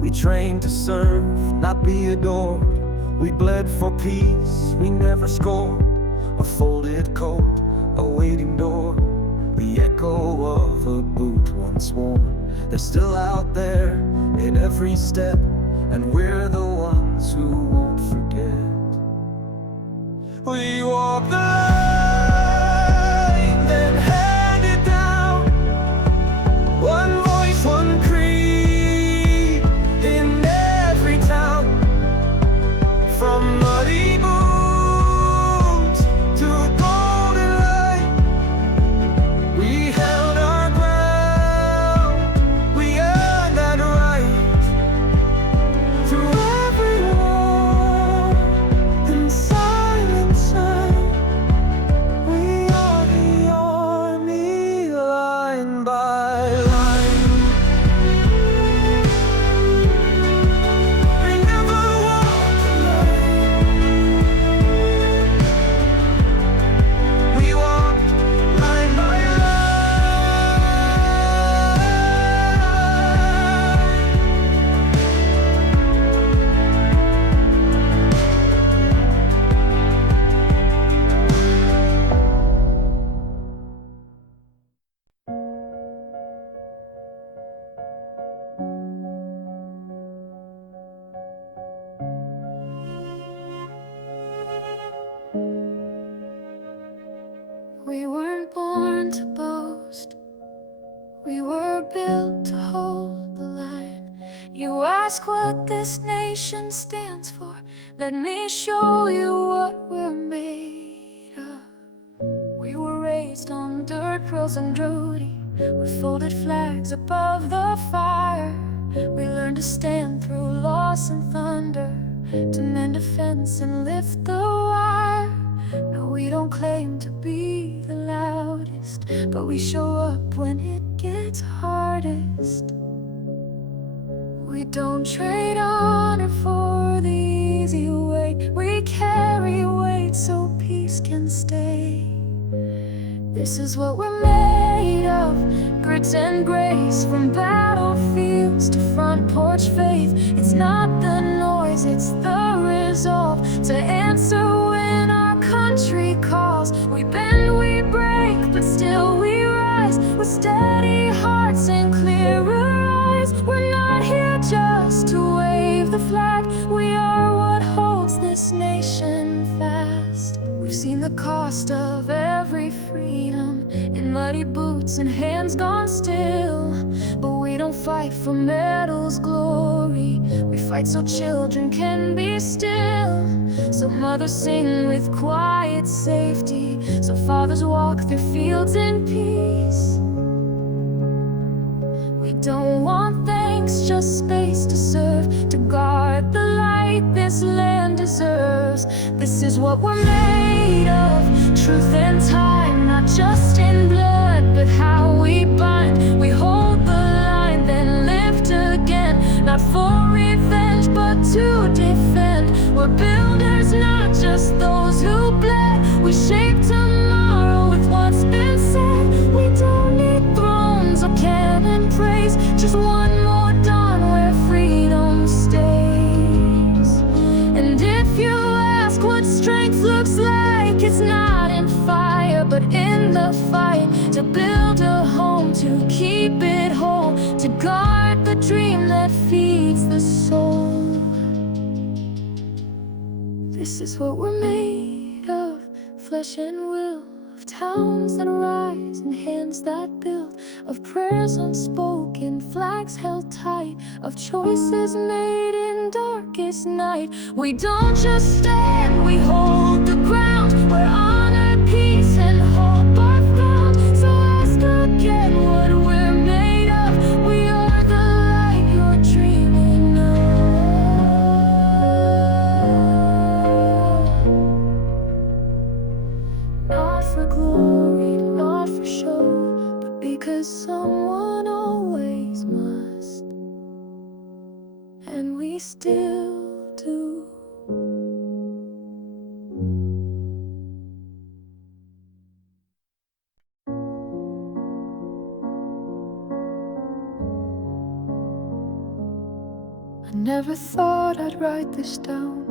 We trained to serve, not be adored. We bled for peace, we never scored. A folded coat, a waiting door, the echo of a boot once worn. They're still out there in every step, and we're the ones who won't forget. We walk the line, We were built to hold the line. You ask what this nation stands for. Let me show you what we're made of. We were raised on dirt, pearls, and duty, with folded flags above the fire. We learned to stand through loss and thunder, to mend a fence and lift the wire. No, we don't claim to be the loudest, but we show up when it gets hardest. We don't trade honor for the easy way. We carry weight so peace can stay. This is what we're made of, grit and grace. From battlefields to front porch faith. It's not the noise, it's the resolve to answer when our country calls. We bend, we break, but still we rise, with steady hearts and clearer eyes. We're not here just to wave the flag. We are what holds this nation fast. We've seen the cost of every freedom in muddy boots and hands gone still. But we don't fight for medals, glory. We fight so children can be still. So mothers sing with quiet safety, so fathers walk their fields in peace. We don't want thanks, just space to serve, to guard the light this land deserves. This is what we're made of, truth and time, not just in blood, but how we bind. We hold the line, then lift again, not for revenge, but to defend. We're builders, not just those who bled. We shape tomorrow with what's been said. We don't need thrones or cannon praise, just one more dawn where freedom stays. And if you ask what strength looks like, it's not in fire, but in the fight. To build a home, to keep it whole, to guard the dream that feeds the soul. This is what we're made of, flesh and will, of towns that rise and hands that build, of prayers unspoken, flags held tight, of choices made in darkest night. We don't just stand, we hold the ground, where honor, peace, and hope are found. So ask again what we're made of. We are the light you're dreaming of. Not for glory, not for show, but because someone always must, and we still do. I never thought I'd write this down,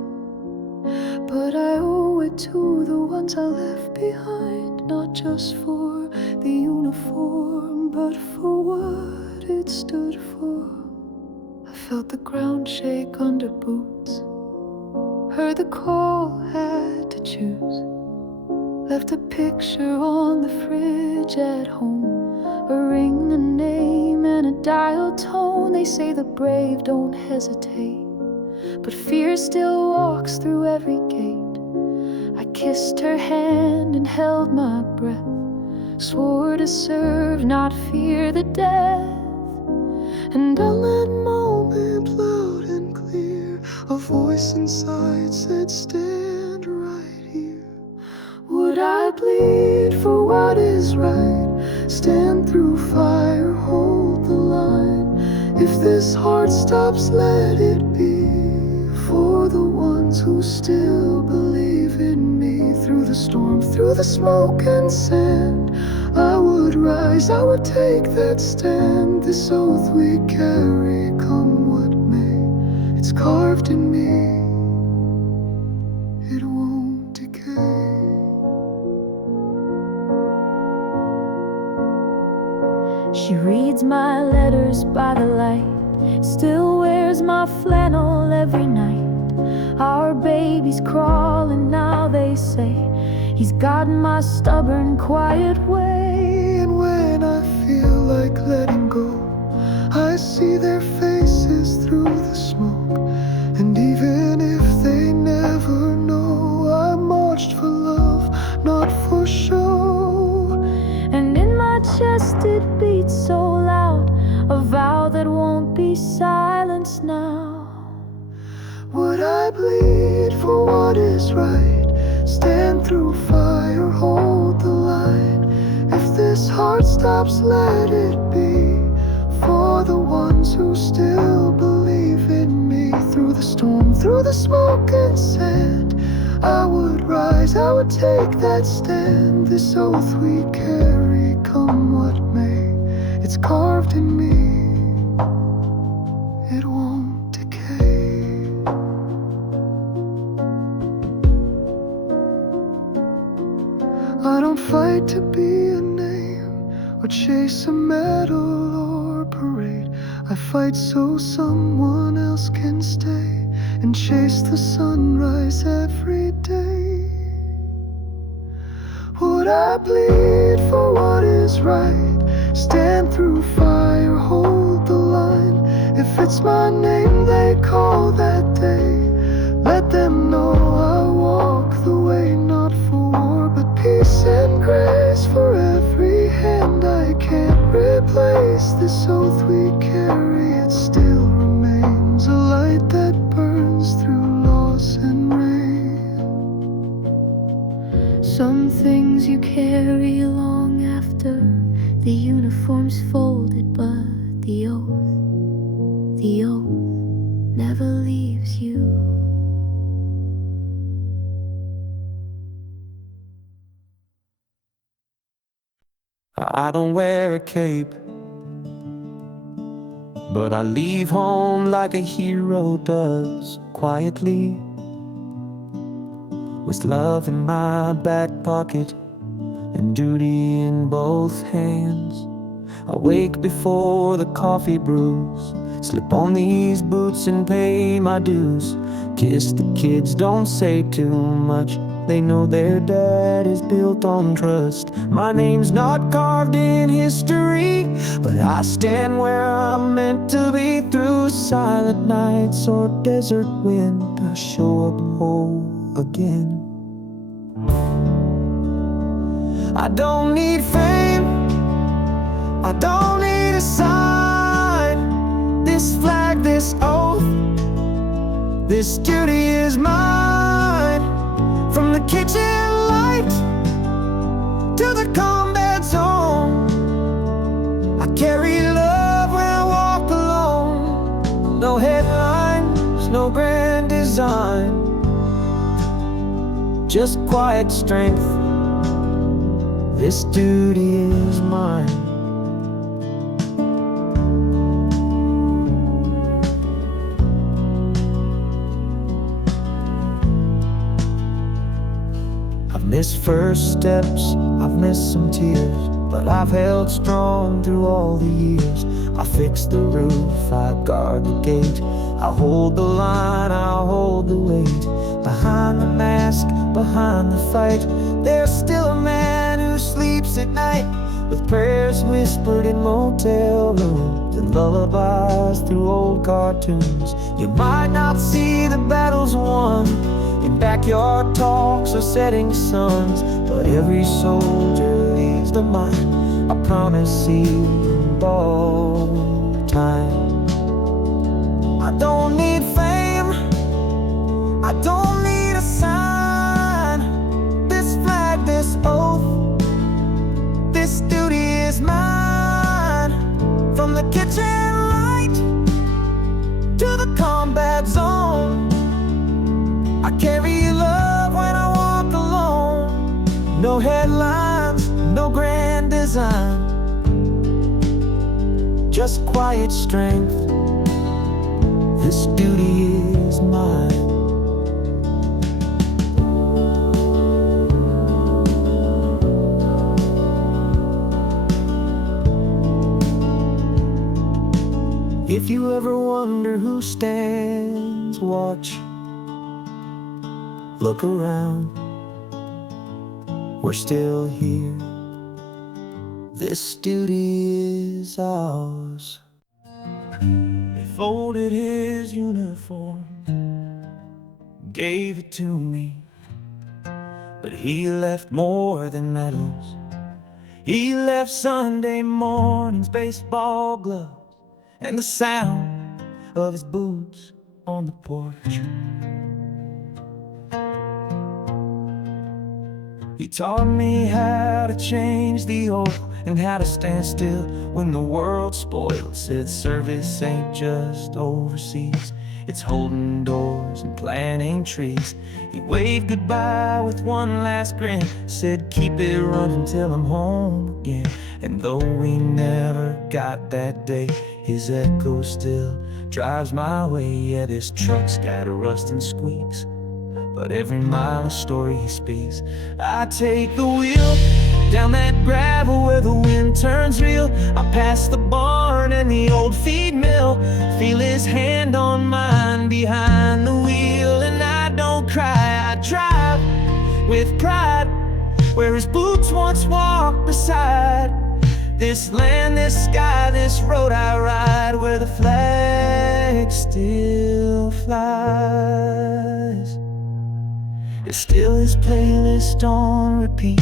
but I owe it to the ones I left behind. Not just for the uniform, but for what it stood for. I felt the ground shake under boots, heard the call, had to choose. Left a picture on the fridge at home, a ring, a name, and a dial tone. They say the brave don't hesitate, but fear still walks through every gate. I kissed her hand and held my breath, swore to serve, not fear the death. And on that moment, loud and clear, a voice inside said, stand right here. Would I bleed for what is right? Stand through fire, hold the line. If this heart stops, let it be for the ones who still believe in me. Through the storm, through the smoke and sand, I would rise, I would take that stand. This oath we carry, come what may, it's carved in me, it won't decay. She reads my letters by the light, still wears my flannel every night. Our baby's crawling now, they say. He's got my stubborn, quiet way. And when I feel like like letting go. I see their faces through the smoke, and even if they never know, I marched for love, not for show. And in my chest it beats so loud, a vow that won't be silenced now. Would I bleed for what is right? Stand through fire, hold the line. If this heart stops, let it be for the ones who still believe in me. Through the storm, through the smoke and sand, I would rise, I would take that stand. This oath we carry, come what may, it's carved in me, it won't decay. I don't fight to be a name or chase a medal or parade. I fight so someone else can stay and chase the sunrise every day. Would I bleed for what is right? Stand through fire, hold the line. If it's my name they call that day, let them know I walk the way, not for war, but peace and grace for every hand. I can't replace this oath we carry. It still remains a light that burns through loss and rain. Some things you carry long after the uniform's folded, but the oath never leaves you. I don't wear a cape, but I leave home like a hero does, quietly, with love in my back pocket and duty in both hands. I wake before the coffee brews, slip on these boots and pay my dues. Kiss the kids, don't say too much, they know their dad is built on trust. My name's not carved in history, but I stand where I'm meant to be. Through silent nights or desert wind, I show up whole again. I don't need fame, I don't need a sign. This flag, this oath, this duty is mine. From the kitchen light to the combat zone, I carry love when I walk alone. No headlines, no grand design, just quiet strength. This duty is mine. I've missed first steps, I've missed some tears, but I've held strong through all the years. I fix the roof, I guard the gate, I hold the line, I hold the weight. Behind the mask, behind the fight, there's still a man who sleeps at night, with prayers whispered in motel rooms and lullabies through old cartoons. You might not see the battles won in backyard talks or setting suns, but every soldier leaves the mine, I promise you, all time. I don't need fame, I don't need a sign. This flag, this oath, this duty is mine. From the kitchen light to the combat zone, I carry love when I walk alone. No headlines, no grand design, just quiet strength. This duty is mine. If you ever wonder who stands watch, look around, we're still here. This duty is ours. He folded his uniform, gave it to me, but he left more than medals. He left Sunday morning's baseball gloves and the sound of his boots on the porch. He taught me how to change the oil and how to stand still when the world's spoiled. Said service ain't just overseas, it's holding doors and planting trees. He waved goodbye with one last grin, said keep it running till I'm home again. And though we never got that day, his echo still drives my way. Yeah, this truck's got a rust and squeaks, but every mile a story he speaks. I take the wheel down that gravel where the wind turns real. I pass the barn and the old feed mill, feel his hand on mine behind the wheel. And I don't cry, I drive with pride where his boots once walked beside. This land, this sky, this road I ride, where the flag still flies. It's still his playlist on repeat,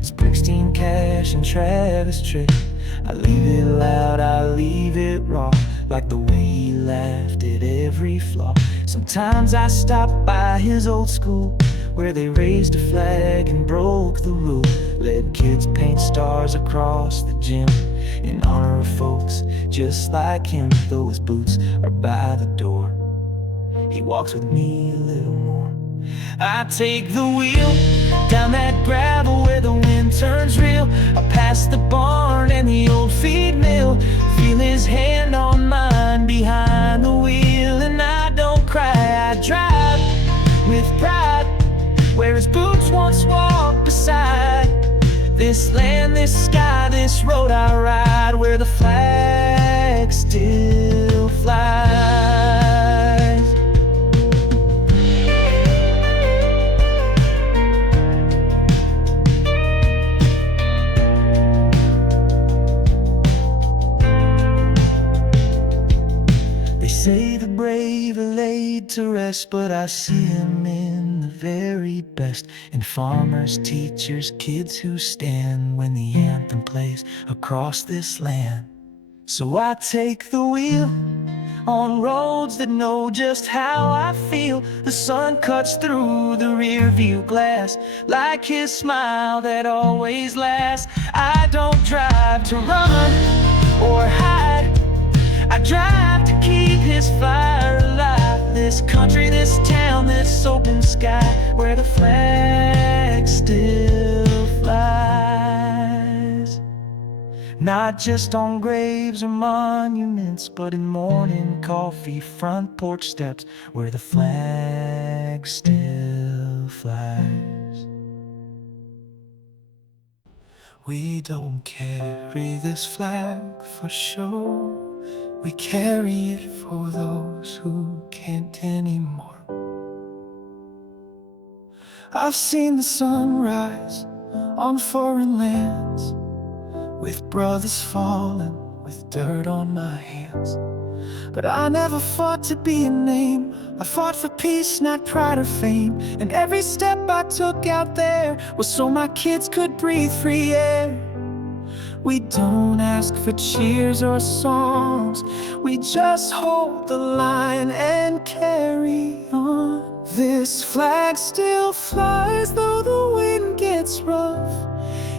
Springsteen, Cash, and Travis Tritt. I leave it loud, I leave it raw, like the way he laughed at every flaw. Sometimes I stop by his old school, where they raised a flag and broke the rule. Let kids paint stars across the gym in honor of folks just like him. Though his boots are by the door, he walks with me a little more. I take the wheel down that gravel where the wind turns real. I pass the barn and the old feed mill, feel his hand on mine behind the wheel. And I don't cry, I drive with pride where his boots once walked beside. This land, this sky, this road I ride, where the flag still flies. They say the brave are laid to rest, but I see him in the very best. In farmers, teachers, kids who stand when the anthem plays across this land. So I take the wheel on roads that know just how I feel. The sun cuts through the rear view glass like his smile that always lasts. I don't drive to run or hide, I drive to keep his fire alive. This country, this town, this open sky, where the flag still flies. Not just on graves or monuments, but in morning coffee, front porch steps, where the flag still flies. We don't carry this flag for show, we carry it for those who can't anymore. I've seen the sun rise on foreign lands, with brothers falling, with dirt on my hands. But I never fought to be a name, I fought for peace, not pride or fame. And every step I took out there was so my kids could breathe free air. We don't ask for cheers or songs, we just hold the line and carry on. This flag still flies though the wind gets rough.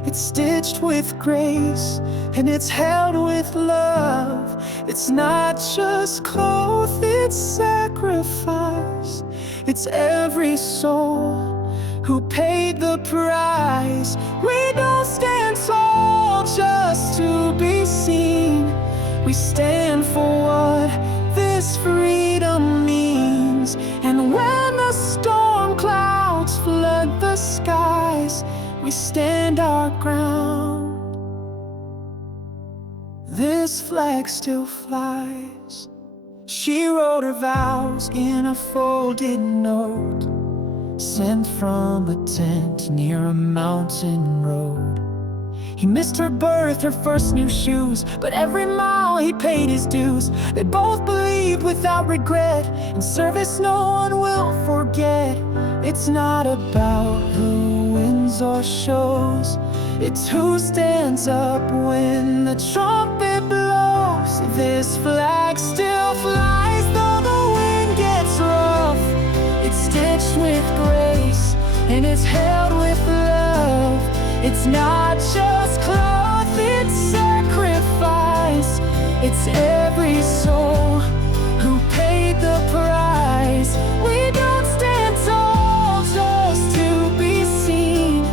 It's stitched with grace and it's held with love. It's not just cloth, it's sacrifice. It's every soul who paid the price. We don't stand tall just to be seen, we stand for what this freedom means. And when the storm clouds flood the skies, we stand our ground. This flag still flies. She wrote her vows in a folded note, sent from a tent near a mountain road. He missed her birth, her first new shoes, but every mile he paid his dues. They both believed without regret, in service no one will forget. It's not about who wins or shows, it's who stands up when the trumpet blows. This flag still flies though the wind gets rough. It's stitched with grace and it's held with love. It's not just cloth, it's sacrifice. It's every soul who paid the price. We don't stand tall just to be seen.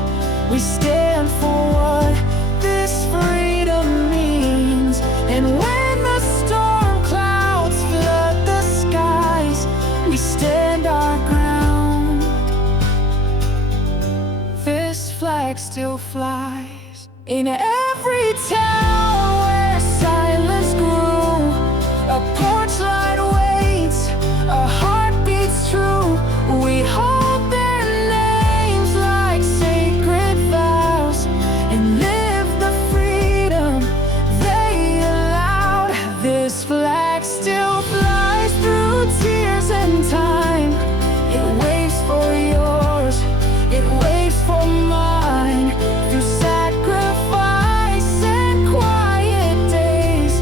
We stand for what this freedom means. And when the storm clouds flood the skies, we stand our ground. This flag still flies in every town where silence grew. A porch light waits, a heart beats true. We hold their names like sacred vows and live the freedom they allowed. This flag still flies through tears and time. It waits for yours, it waits for mine. Through sacrifice and quiet days,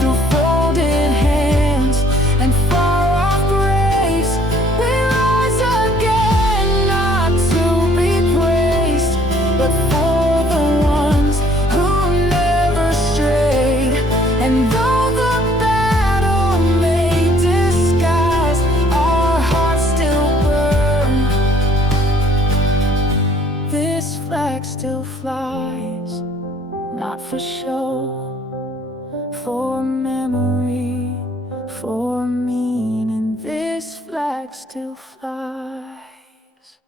through folded hands and far-off graves, we rise again, not to be praised, but for the ones who never strayed. And though the battle may disguise, our hearts still burn. This flag still flies, not for show, for memory, for meaning. This flag still flies.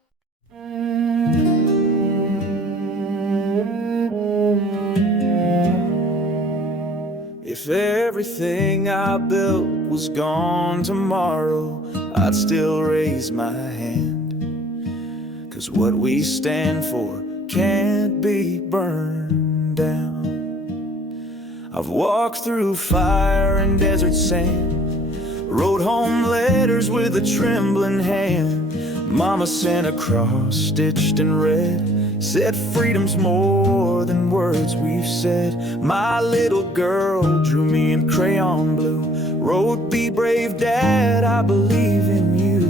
If everything I built was gone tomorrow, I'd still raise my hand. 'Cause what we stand for can't be burned down. I've walked through fire and desert sand, wrote home letters with a trembling hand. Mama sent a cross stitched in red, said freedom's more than words we've said. My little girl drew me in crayon blue, wrote, "Be brave, Dad, I believe in you."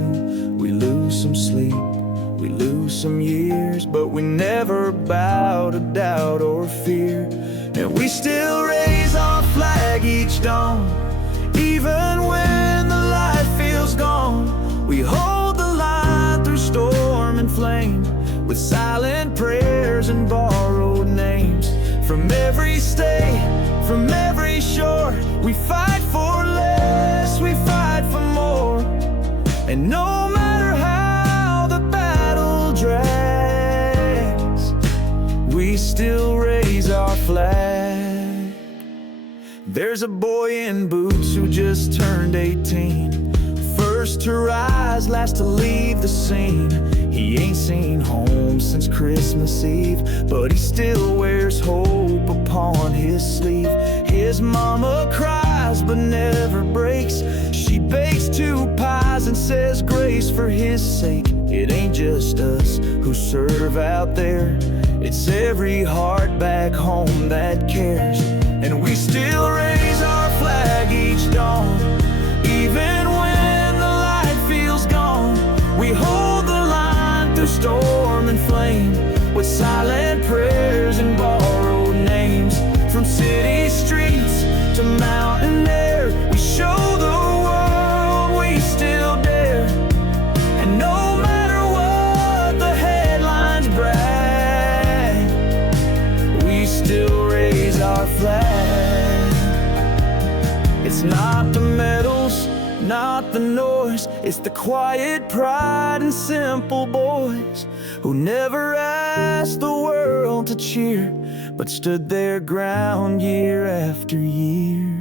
We lose some sleep, we lose some years, but we never bow to doubt or fear. And we still raise our flag each dawn, even when the light feels gone. We hold the line through storm and flame, with silent prayers and borrowed names. From every state, from every shore, we fight for less, we fight for more. And no matter how the battle drags, we still raise our flag. There's a boy in boots who just turned 18, first to rise, last to leave the scene. He ain't seen home since Christmas Eve, but he still wears hope upon his sleeve. His mama cries but never breaks. She bakes 2 pies and says grace for his sake. It ain't just us who serve out there, it's every heart back home that cares. And we still raise our flag each dawn, even when the light feels gone. We hold the line through storm and flame, with silent prayers and borrowed names. From city streets to mountain air, we show the world we still dare. And no matter what the headlines brag, we still raise our flag. It's not the medals, not the noise, it's the quiet pride and simple boys who never asked the world to cheer, but stood their ground year after year.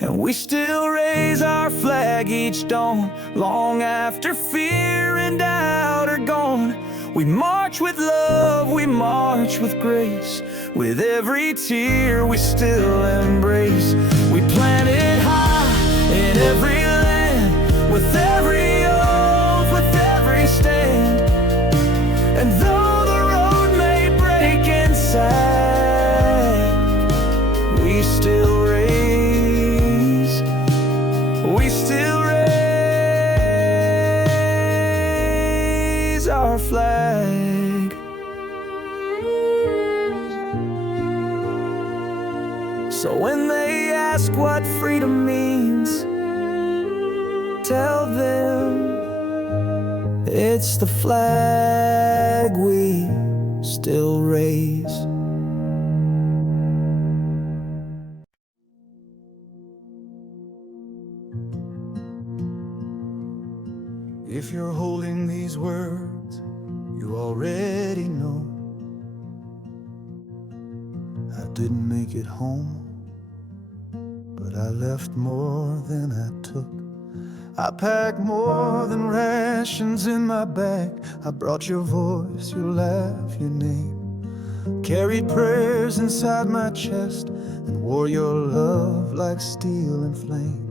And we still raise our flag each dawn, long after fear and doubt are gone. We march with love, we march with grace. With every tear we still embrace. We planted high in every land, with every oath, with every stand. And though the road may break and sag, we still raise, we still raise our flag. So when they ask what freedom means, tell them it's the flag we still raise. If you're holding these words, you already know I didn't make it home, but I left more than I took. I packed more than rations in my bag. I brought your voice, your laugh, your name. Carried prayers inside my chest and wore your love like steel and flame.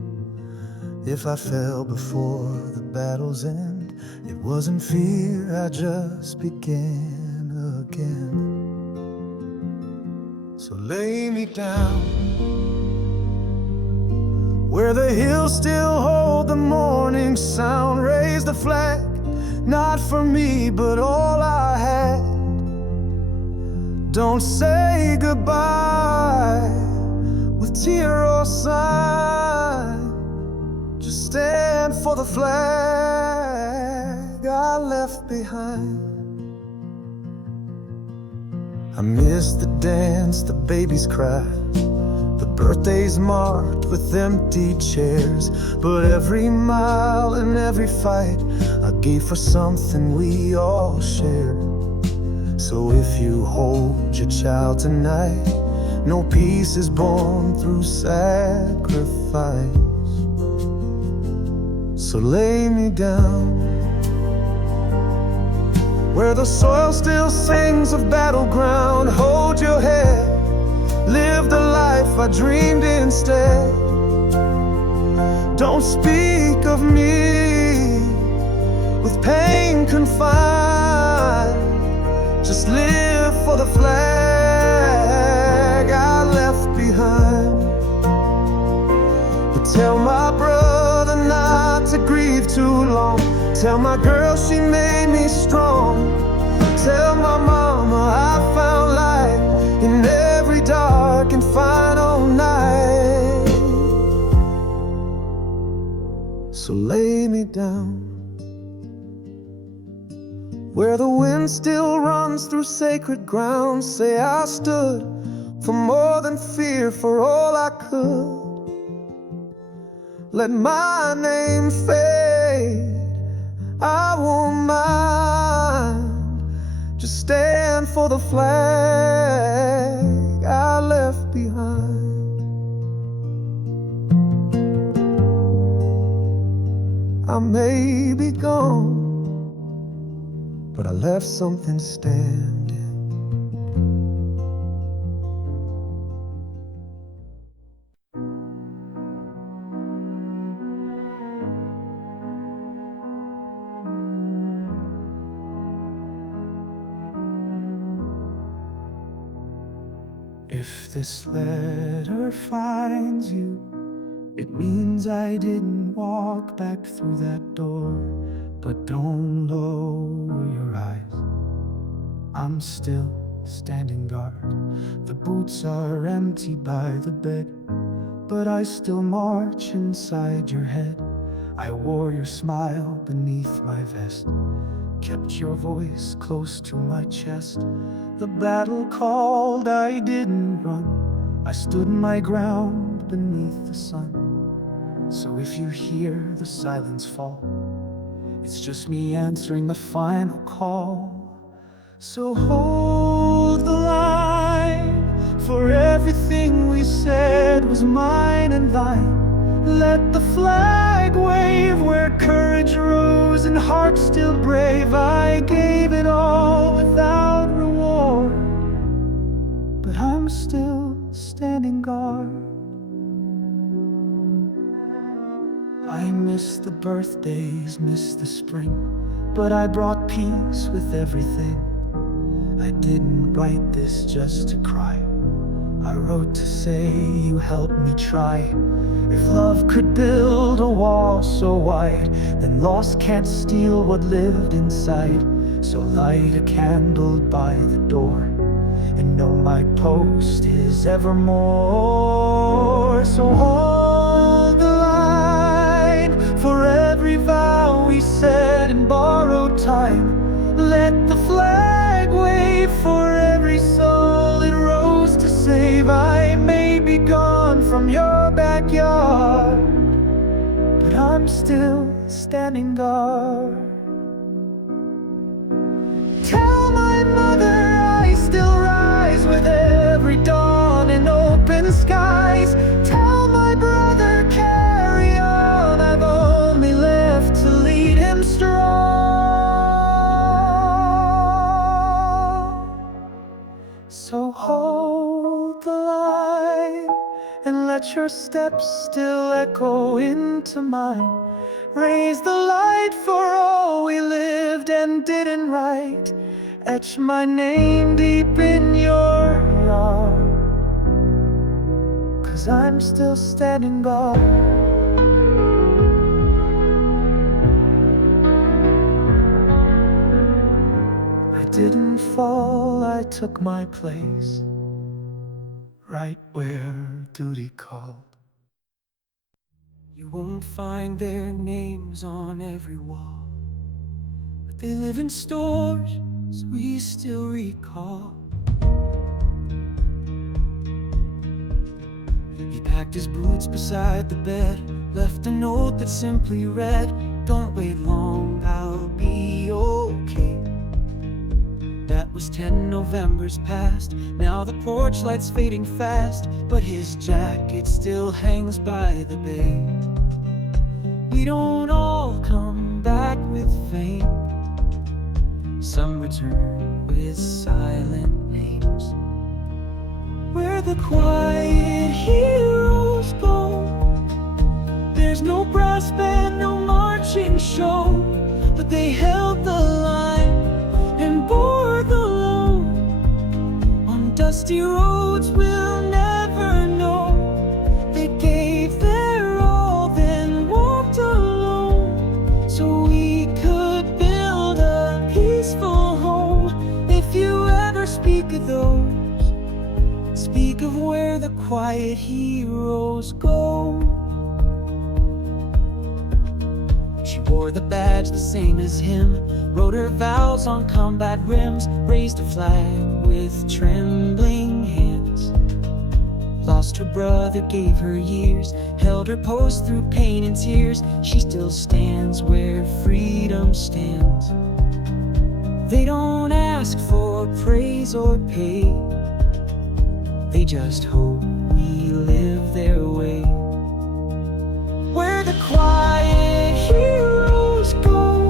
If I fell before the battle's end, it wasn't fear, I just began again. So lay me down where the hills still hold the morning sound. Raise the flag, not for me, but all I had. Don't say goodbye with tear or sign. Just stand for the flag I left behind. I miss the dance, the babies cry, the birthdays marked with empty chairs. But every mile and every fight I gave for something we all shared. So if you hold your child tonight, no peace is born through sacrifice. So lay me down where the soil still sings of battleground. Hold your head, live the life I dreamed instead. Don't speak of me with pain confined. Just live for the flag I left behind. But tell my brother not to grieve too long. Tell my girl she made me strong. Tell my mama I found light in every dark and final night. So lay me down where the wind still runs through sacred ground. Say I stood for more than fear, for all I could. Let my name fade, I won't mind. Just stand for the flag I left behind. I may be gone, but I left something standing. If this letter finds you, it means I didn't walk back through that door. But don't lower your eyes, I'm still standing guard. The boots are empty by the bed, but I still march inside your head. I wore your smile beneath my vest, kept your voice close to my chest. The battle called, I didn't run. I stood my ground beneath the sun. So if you hear the silence fall, it's just me answering the final call. So hold the line, for everything we said was mine and thine. Let the flag wave where courage rose and hearts still brave. I gave it all without reward, but I'm still standing guard. I miss the birthdays, miss the spring, but I brought peace with everything. I didn't write this just to cry. I wrote to say you helped me try. If love could build a wall so wide, then loss can't steal what lived inside. So light a candle by the door, and know my post is evermore. So hold the line for every vow we said in borrowed time. Let the flag wave for every soul it rose to save. I may be gone from your backyard, but I'm still standing guard. Tell my mother I still rise with every dawn in open skies. Tell my brother carry on, I've only left to lead him strong. So hold the line and let your steps still echo into mine. Raise the light for all we lived and didn't write. Etch my name deep in your heart, 'cause I'm still standing guard. I didn't fall, I took my place, right where duty called. You won't find their names on every wall, but they live in stores we still recall. He packed his boots beside the bed, left a note that simply read, "Don't wait long, I'll be okay." That was 10 Novembers past. Now the porch light's fading fast, but his jacket still hangs by the bay. We don't all come back with fame. Some return with silent names. Where the quiet heroes go, there's no brass band, no marching show, but they held the line and bore the load. On dusty roads we'll never know, they gave their all, then walked alone, so we could build a peaceful home. If you ever speak of those, speak of where the quiet heroes go. She wore the badge the same as him, wrote her vows on combat rims, raised a flag with trembling hands. Lost her brother, gave her years, held her post through pain and tears. She still stands where freedom stands. They don't ask for praise or pay, they just hope we live their way. Where the quiet heroes go,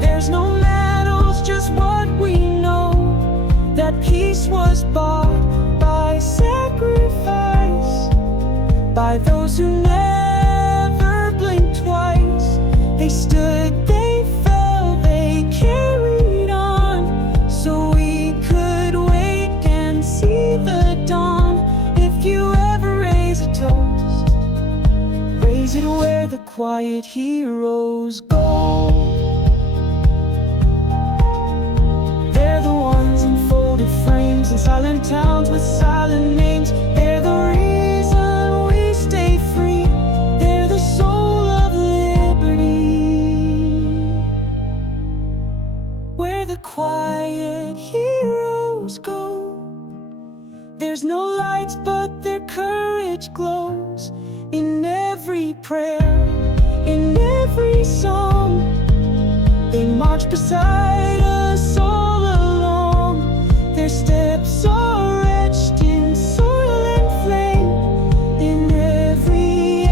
there's no medals, just what we know, that peace was bought by sacrifice, by those who never blinked twice. They stood, they fell, they carried on, so we could wait and see the dawn. If you ever raise a toast, raise it where the quiet heroes go. They're the ones in folded frames, in silent towns with silent names. They're the reason we stay free, they're the soul of liberty. Where the quiet heroes go, there's no lights but their courage glows. In every prayer, in every song, they march beside us all along. Their steps are etched in soil and flame. In every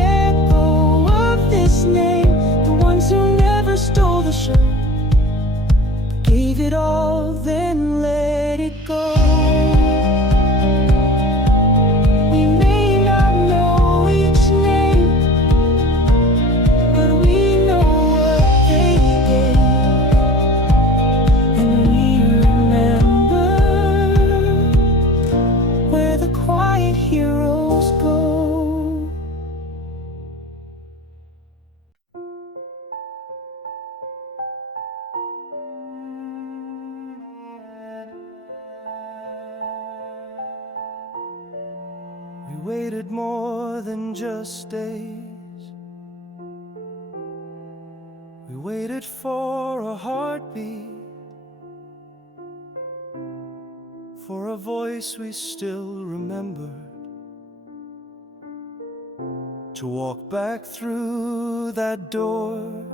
waited more than just days. We waited for a heartbeat, for a voice we still remembered, to walk back through that door.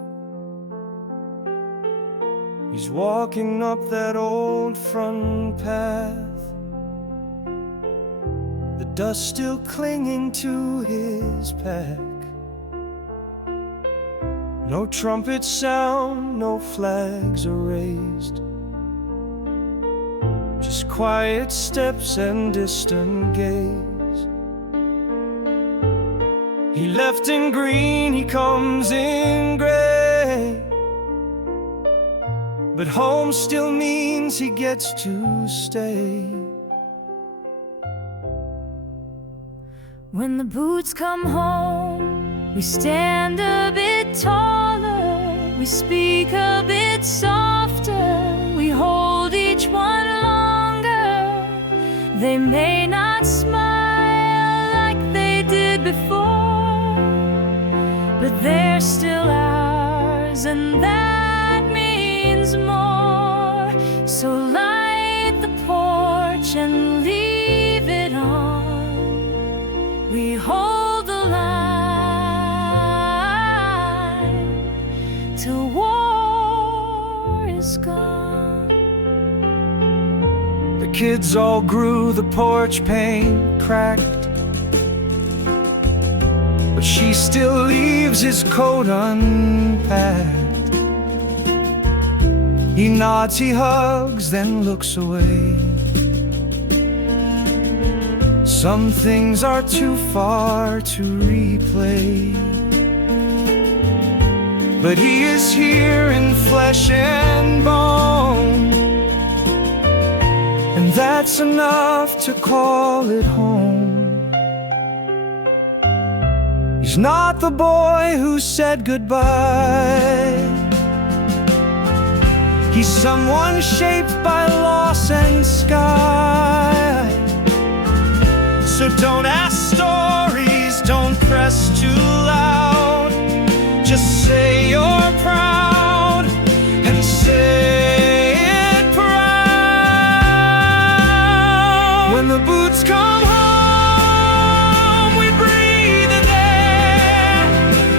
He's walking up that old front path, the dust still clinging to his pack. No trumpet sound, no flags are raised, just quiet steps and distant gaze. He left in green, he comes in gray, but home still means he gets to stay. When the boots come home, we stand a bit taller, we speak a bit softer, we hold each one longer. They may not smile like they did before, but they're still ours, and that means more. So light the porch and leave it on. We hold the line till war is gone. The kids all grew, the porch pane cracked, but she still leaves his coat unpacked. He nods, he hugs, then looks away. Some things are too far to replay, but he is here in flesh and bone, and that's enough to call it home. He's not the boy who said goodbye. He's someone shaped by loss and sky. So don't ask stories, don't press too loud. Just say you're proud, and say it proud. When the boots come home, we breathe in there.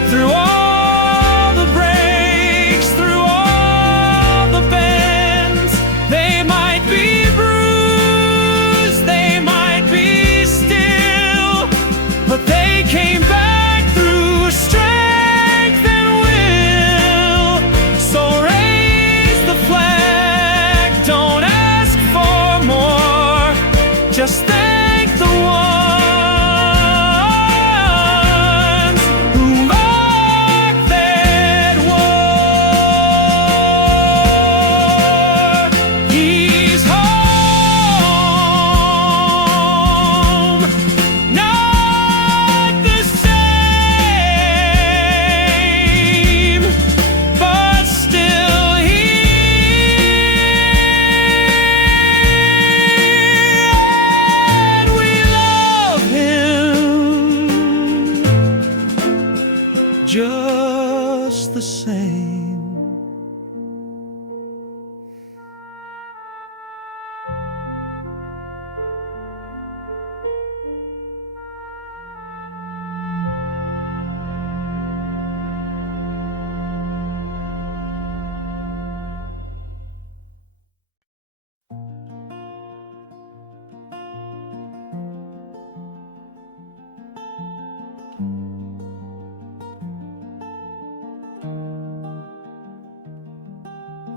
Through all the breaks, through all the bends, they might be bruised, they might be still, but they came back through strength and will. So raise the flag, don't ask for more, just thank the ones who marked that war. He's home, not the same, but still here, and we love him just the same.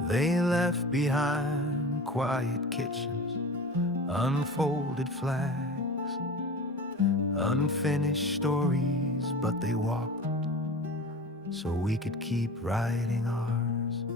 They left behind quiet kitchens, unfolded flags, unfinished stories, but they walked so we could keep writing ours.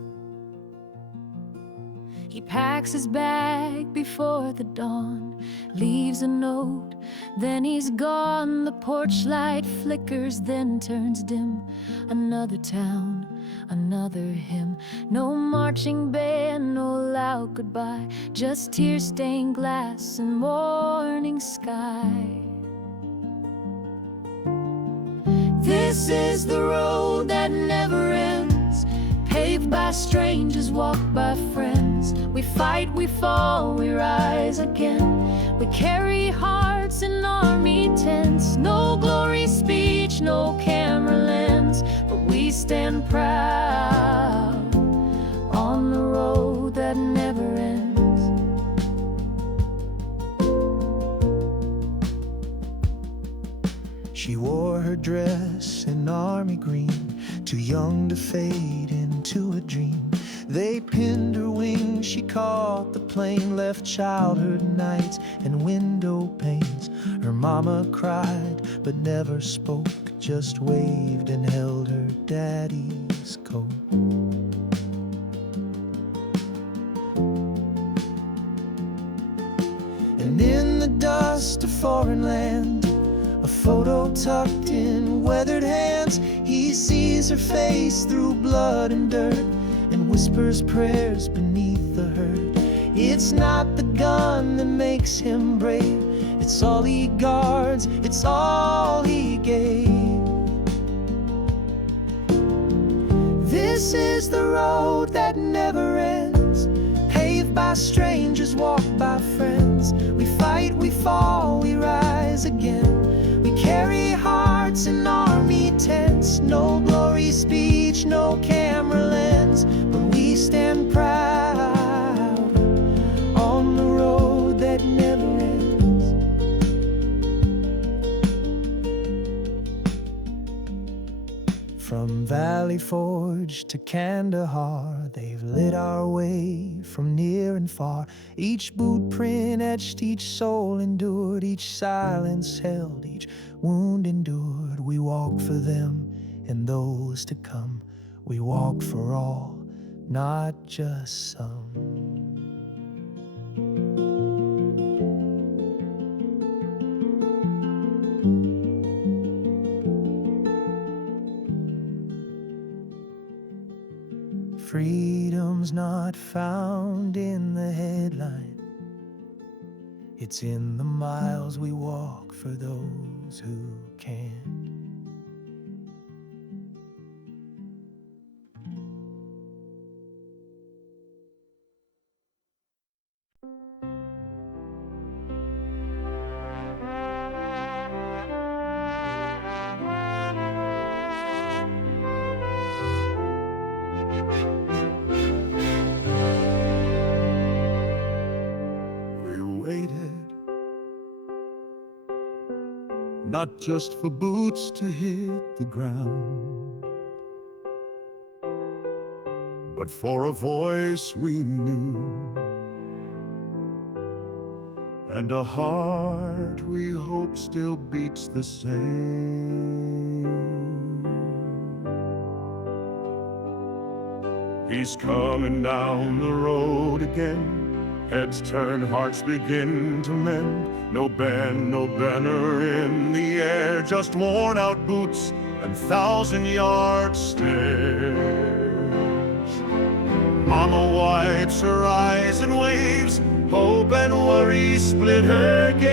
He packs his bag before the dawn, leaves a note, then he's gone. The porch light flickers, then turns dim. Another town, another hymn. No marching band, no loud goodbye, just tear-stained glass and morning sky. This is the road that never ends, paved by strangers, walked by friends. We fight, we fall, we rise again. We carry hearts in army tents. No glory speech, no camera lens, but we stand proud on the road that never ends. She wore her dress in army green, too young to fade into a dream. They pinned her wings, she caught the plane, left childhood nights and window panes. Her mama cried, but never spoke, just waved and held her daddy's coat. And in the dust of foreign land, a photo tucked in weathered hands, he sees her face through blood and dirt and whispers prayers beneath the hurt. It's not the gun that makes him brave, it's all he guards, it's all he gave. This is the road that never ends, paved by strangers, walked by friends. We fight, we fall, we rise again. We carry hearts in army tents. No glory speech, no camera lens, but we stand proud on the road that never ends. From Valley Forge to Kandahar, they've lit our way from near and far. Each boot print etched, each soul endured, each silence held, each wound endured. We walk for them and those to come. We walk for all, not just some. Freedom's not found in the headline, it's in the miles we walk for those who can't. Not just for boots to hit the ground, but for a voice we knew and a heart we hope still beats the same. He's coming down the road again. Heads turn, hearts begin to mend. No band, no banner in the air, just worn out boots and 1,000-yard stares. Mama wipes her eyes and waves, hope and worry split her gaze.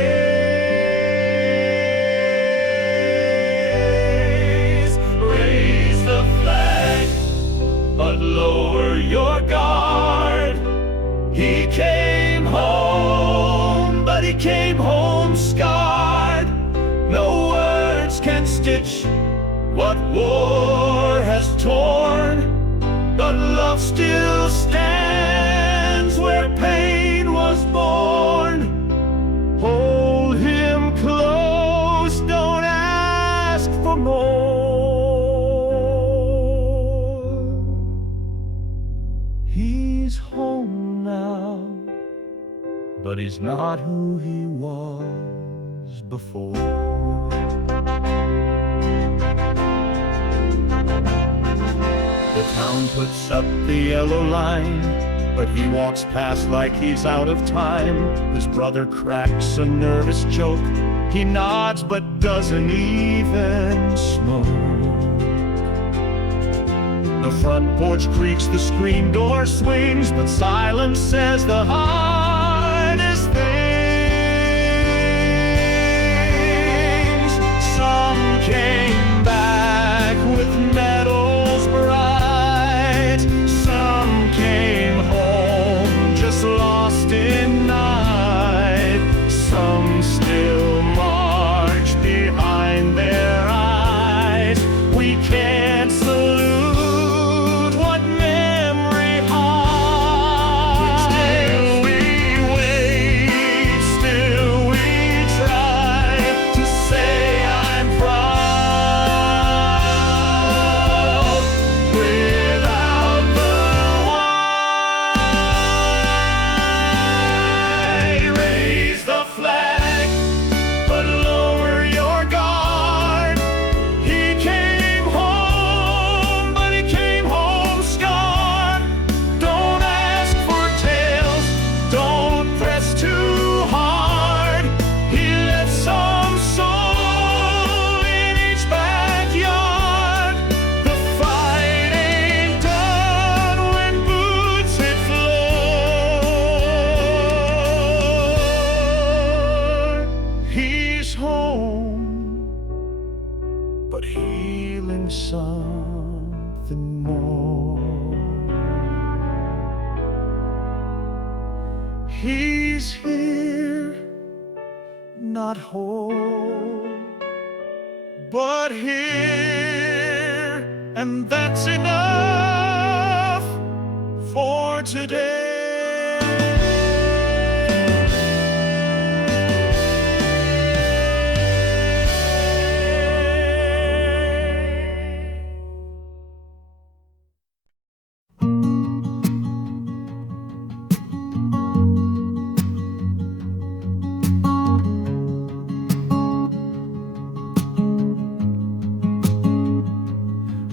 Raise the flag, but lower your guard. He came home, but he came home scarred. No words can stitch what war has torn, but love still stands where pain was born. Hold him close, don't ask for more. He's home now, but he's not who he was before. The town puts up the yellow line, but he walks past like he's out of time. His brother cracks a nervous joke. He nods but doesn't even smoke. The front porch creaks, the screen door swings, but silence says the hardest things. Some came back but healing something more. He's here, not whole, but here, and that's enough for today.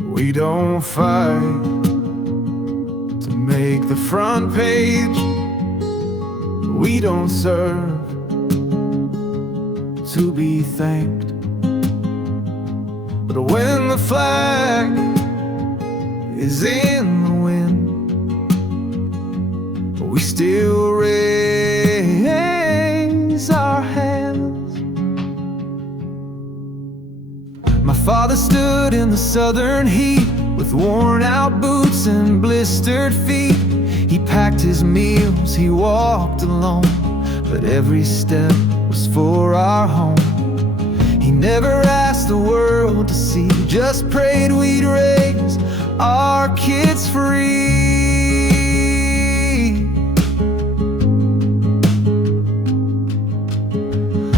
We don't fight to make the front page. We don't serve to be thanked. But when the flag is in the wind, we still raise our hands. My father stood in the southern heat with worn out boots and blistered feet. He packed his meals, he walked alone, but every step was for our home. He never asked the world to see, just prayed we'd raise our kids free.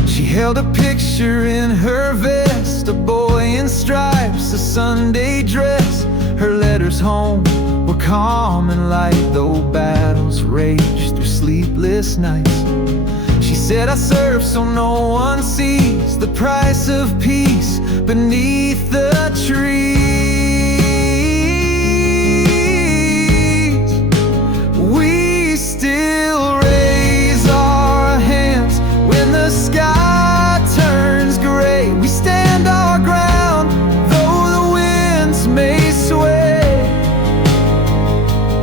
She held a picture in her vest, a boy in stripes, a Sunday dress. Her letters home were calm and light, though battles raged through sleepless nights. She said, I serve so no one sees the price of peace beneath the trees. We still raise our hands when the sky turns gray. We stand our ground, though the winds may sway.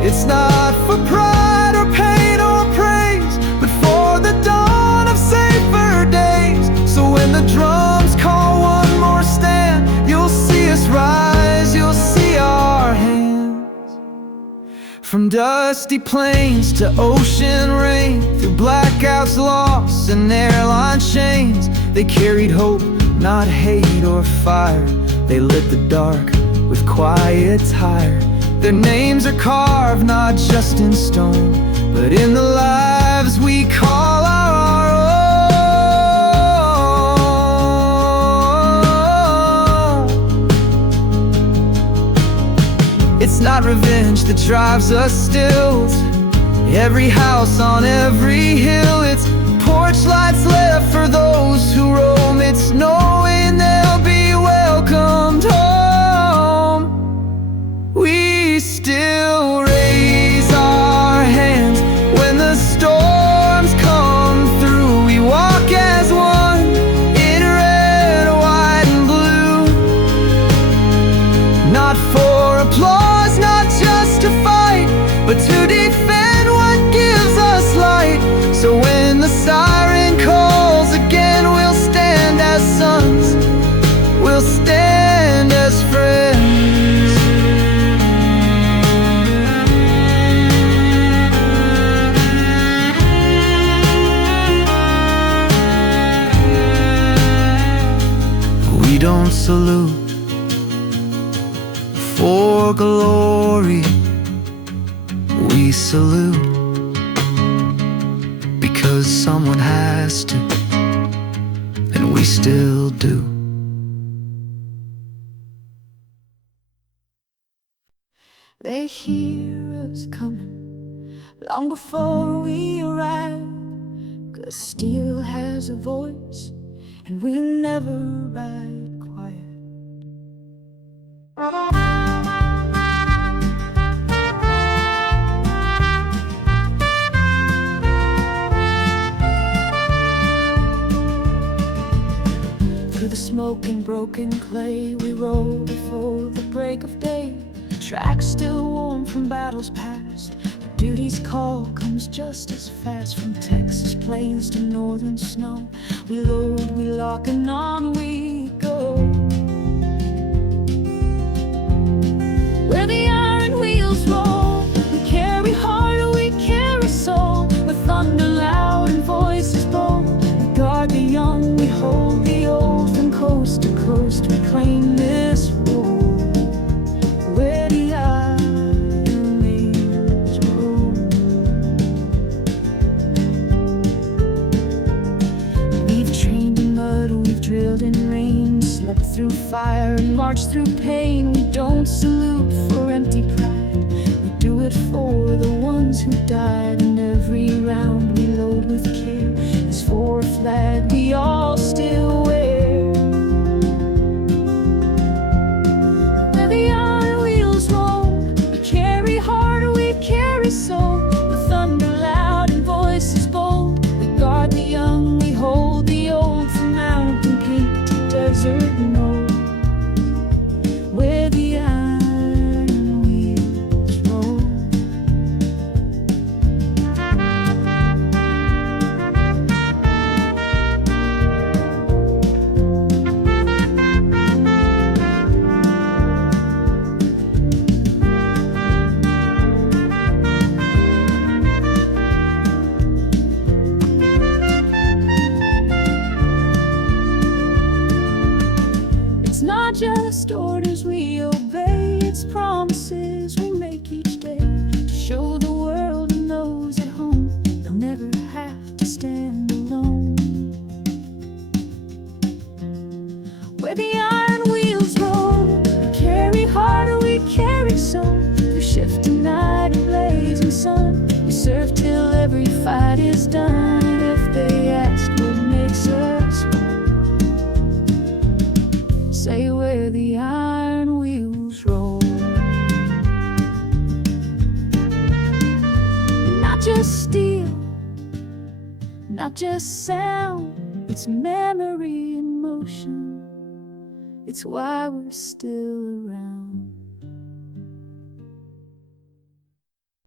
It's not for pride or pain or praise, but for the dawn of safer days. So when the drums call one more stand, you'll see us rise, you'll see our hands. From dusty plains to ocean rain, through blackouts, loss, and airline chains, they carried hope, not hate or fire. They lit the dark with quiet tire. Their names are carved not just in stone, but in the lives we call our own. It's not revenge that drives us still. It's every house on every hill. It's porch lights left for those who roam. It's knowing they'll be welcomed home. We still raise our hands when the storms come through. We walk as one in red, white, and blue. Not for applause, not just to fight, but to defend what gives us light. So when the siren calls again, we'll stand as sons, we'll stand as friends. We don't salute for glory, we salute because someone has to, and we still do. They hear us coming long before we arrive, 'cause steel has a voice and we never ride quiet. Through the smoke and broken clay we roll before the break of day. Tracks still warm from battles past. Duty's call comes just as fast. From Texas plains to northern snow, we load, we lock, and on we go. claim this road where the iron wheels roll. We've trained in mud, we've drilled in rain, slept through fire and marched through pain. We don't salute for empty pride, we do it for the ones who died. And every round we load with care is for a flag we all still wear. Where the iron wheels roll, we carry heart, we carry soul. With thunder loud and voices bold, we guard the young, we hold the old. From mountain peak to desert knoll, where the iron wheels roll. It's not just orders we obey, it's promises we make each day to show the world and those at home they'll never have to stand alone. Where the iron wheels roll, we carry heart, we carry soul. Through shifting night and blazing sun, we serve till every fight is done. And if they ask what makes us whole, say where the iron wheels roll. Not just steel, not just sound, it's memory in motion. It's why we're still around.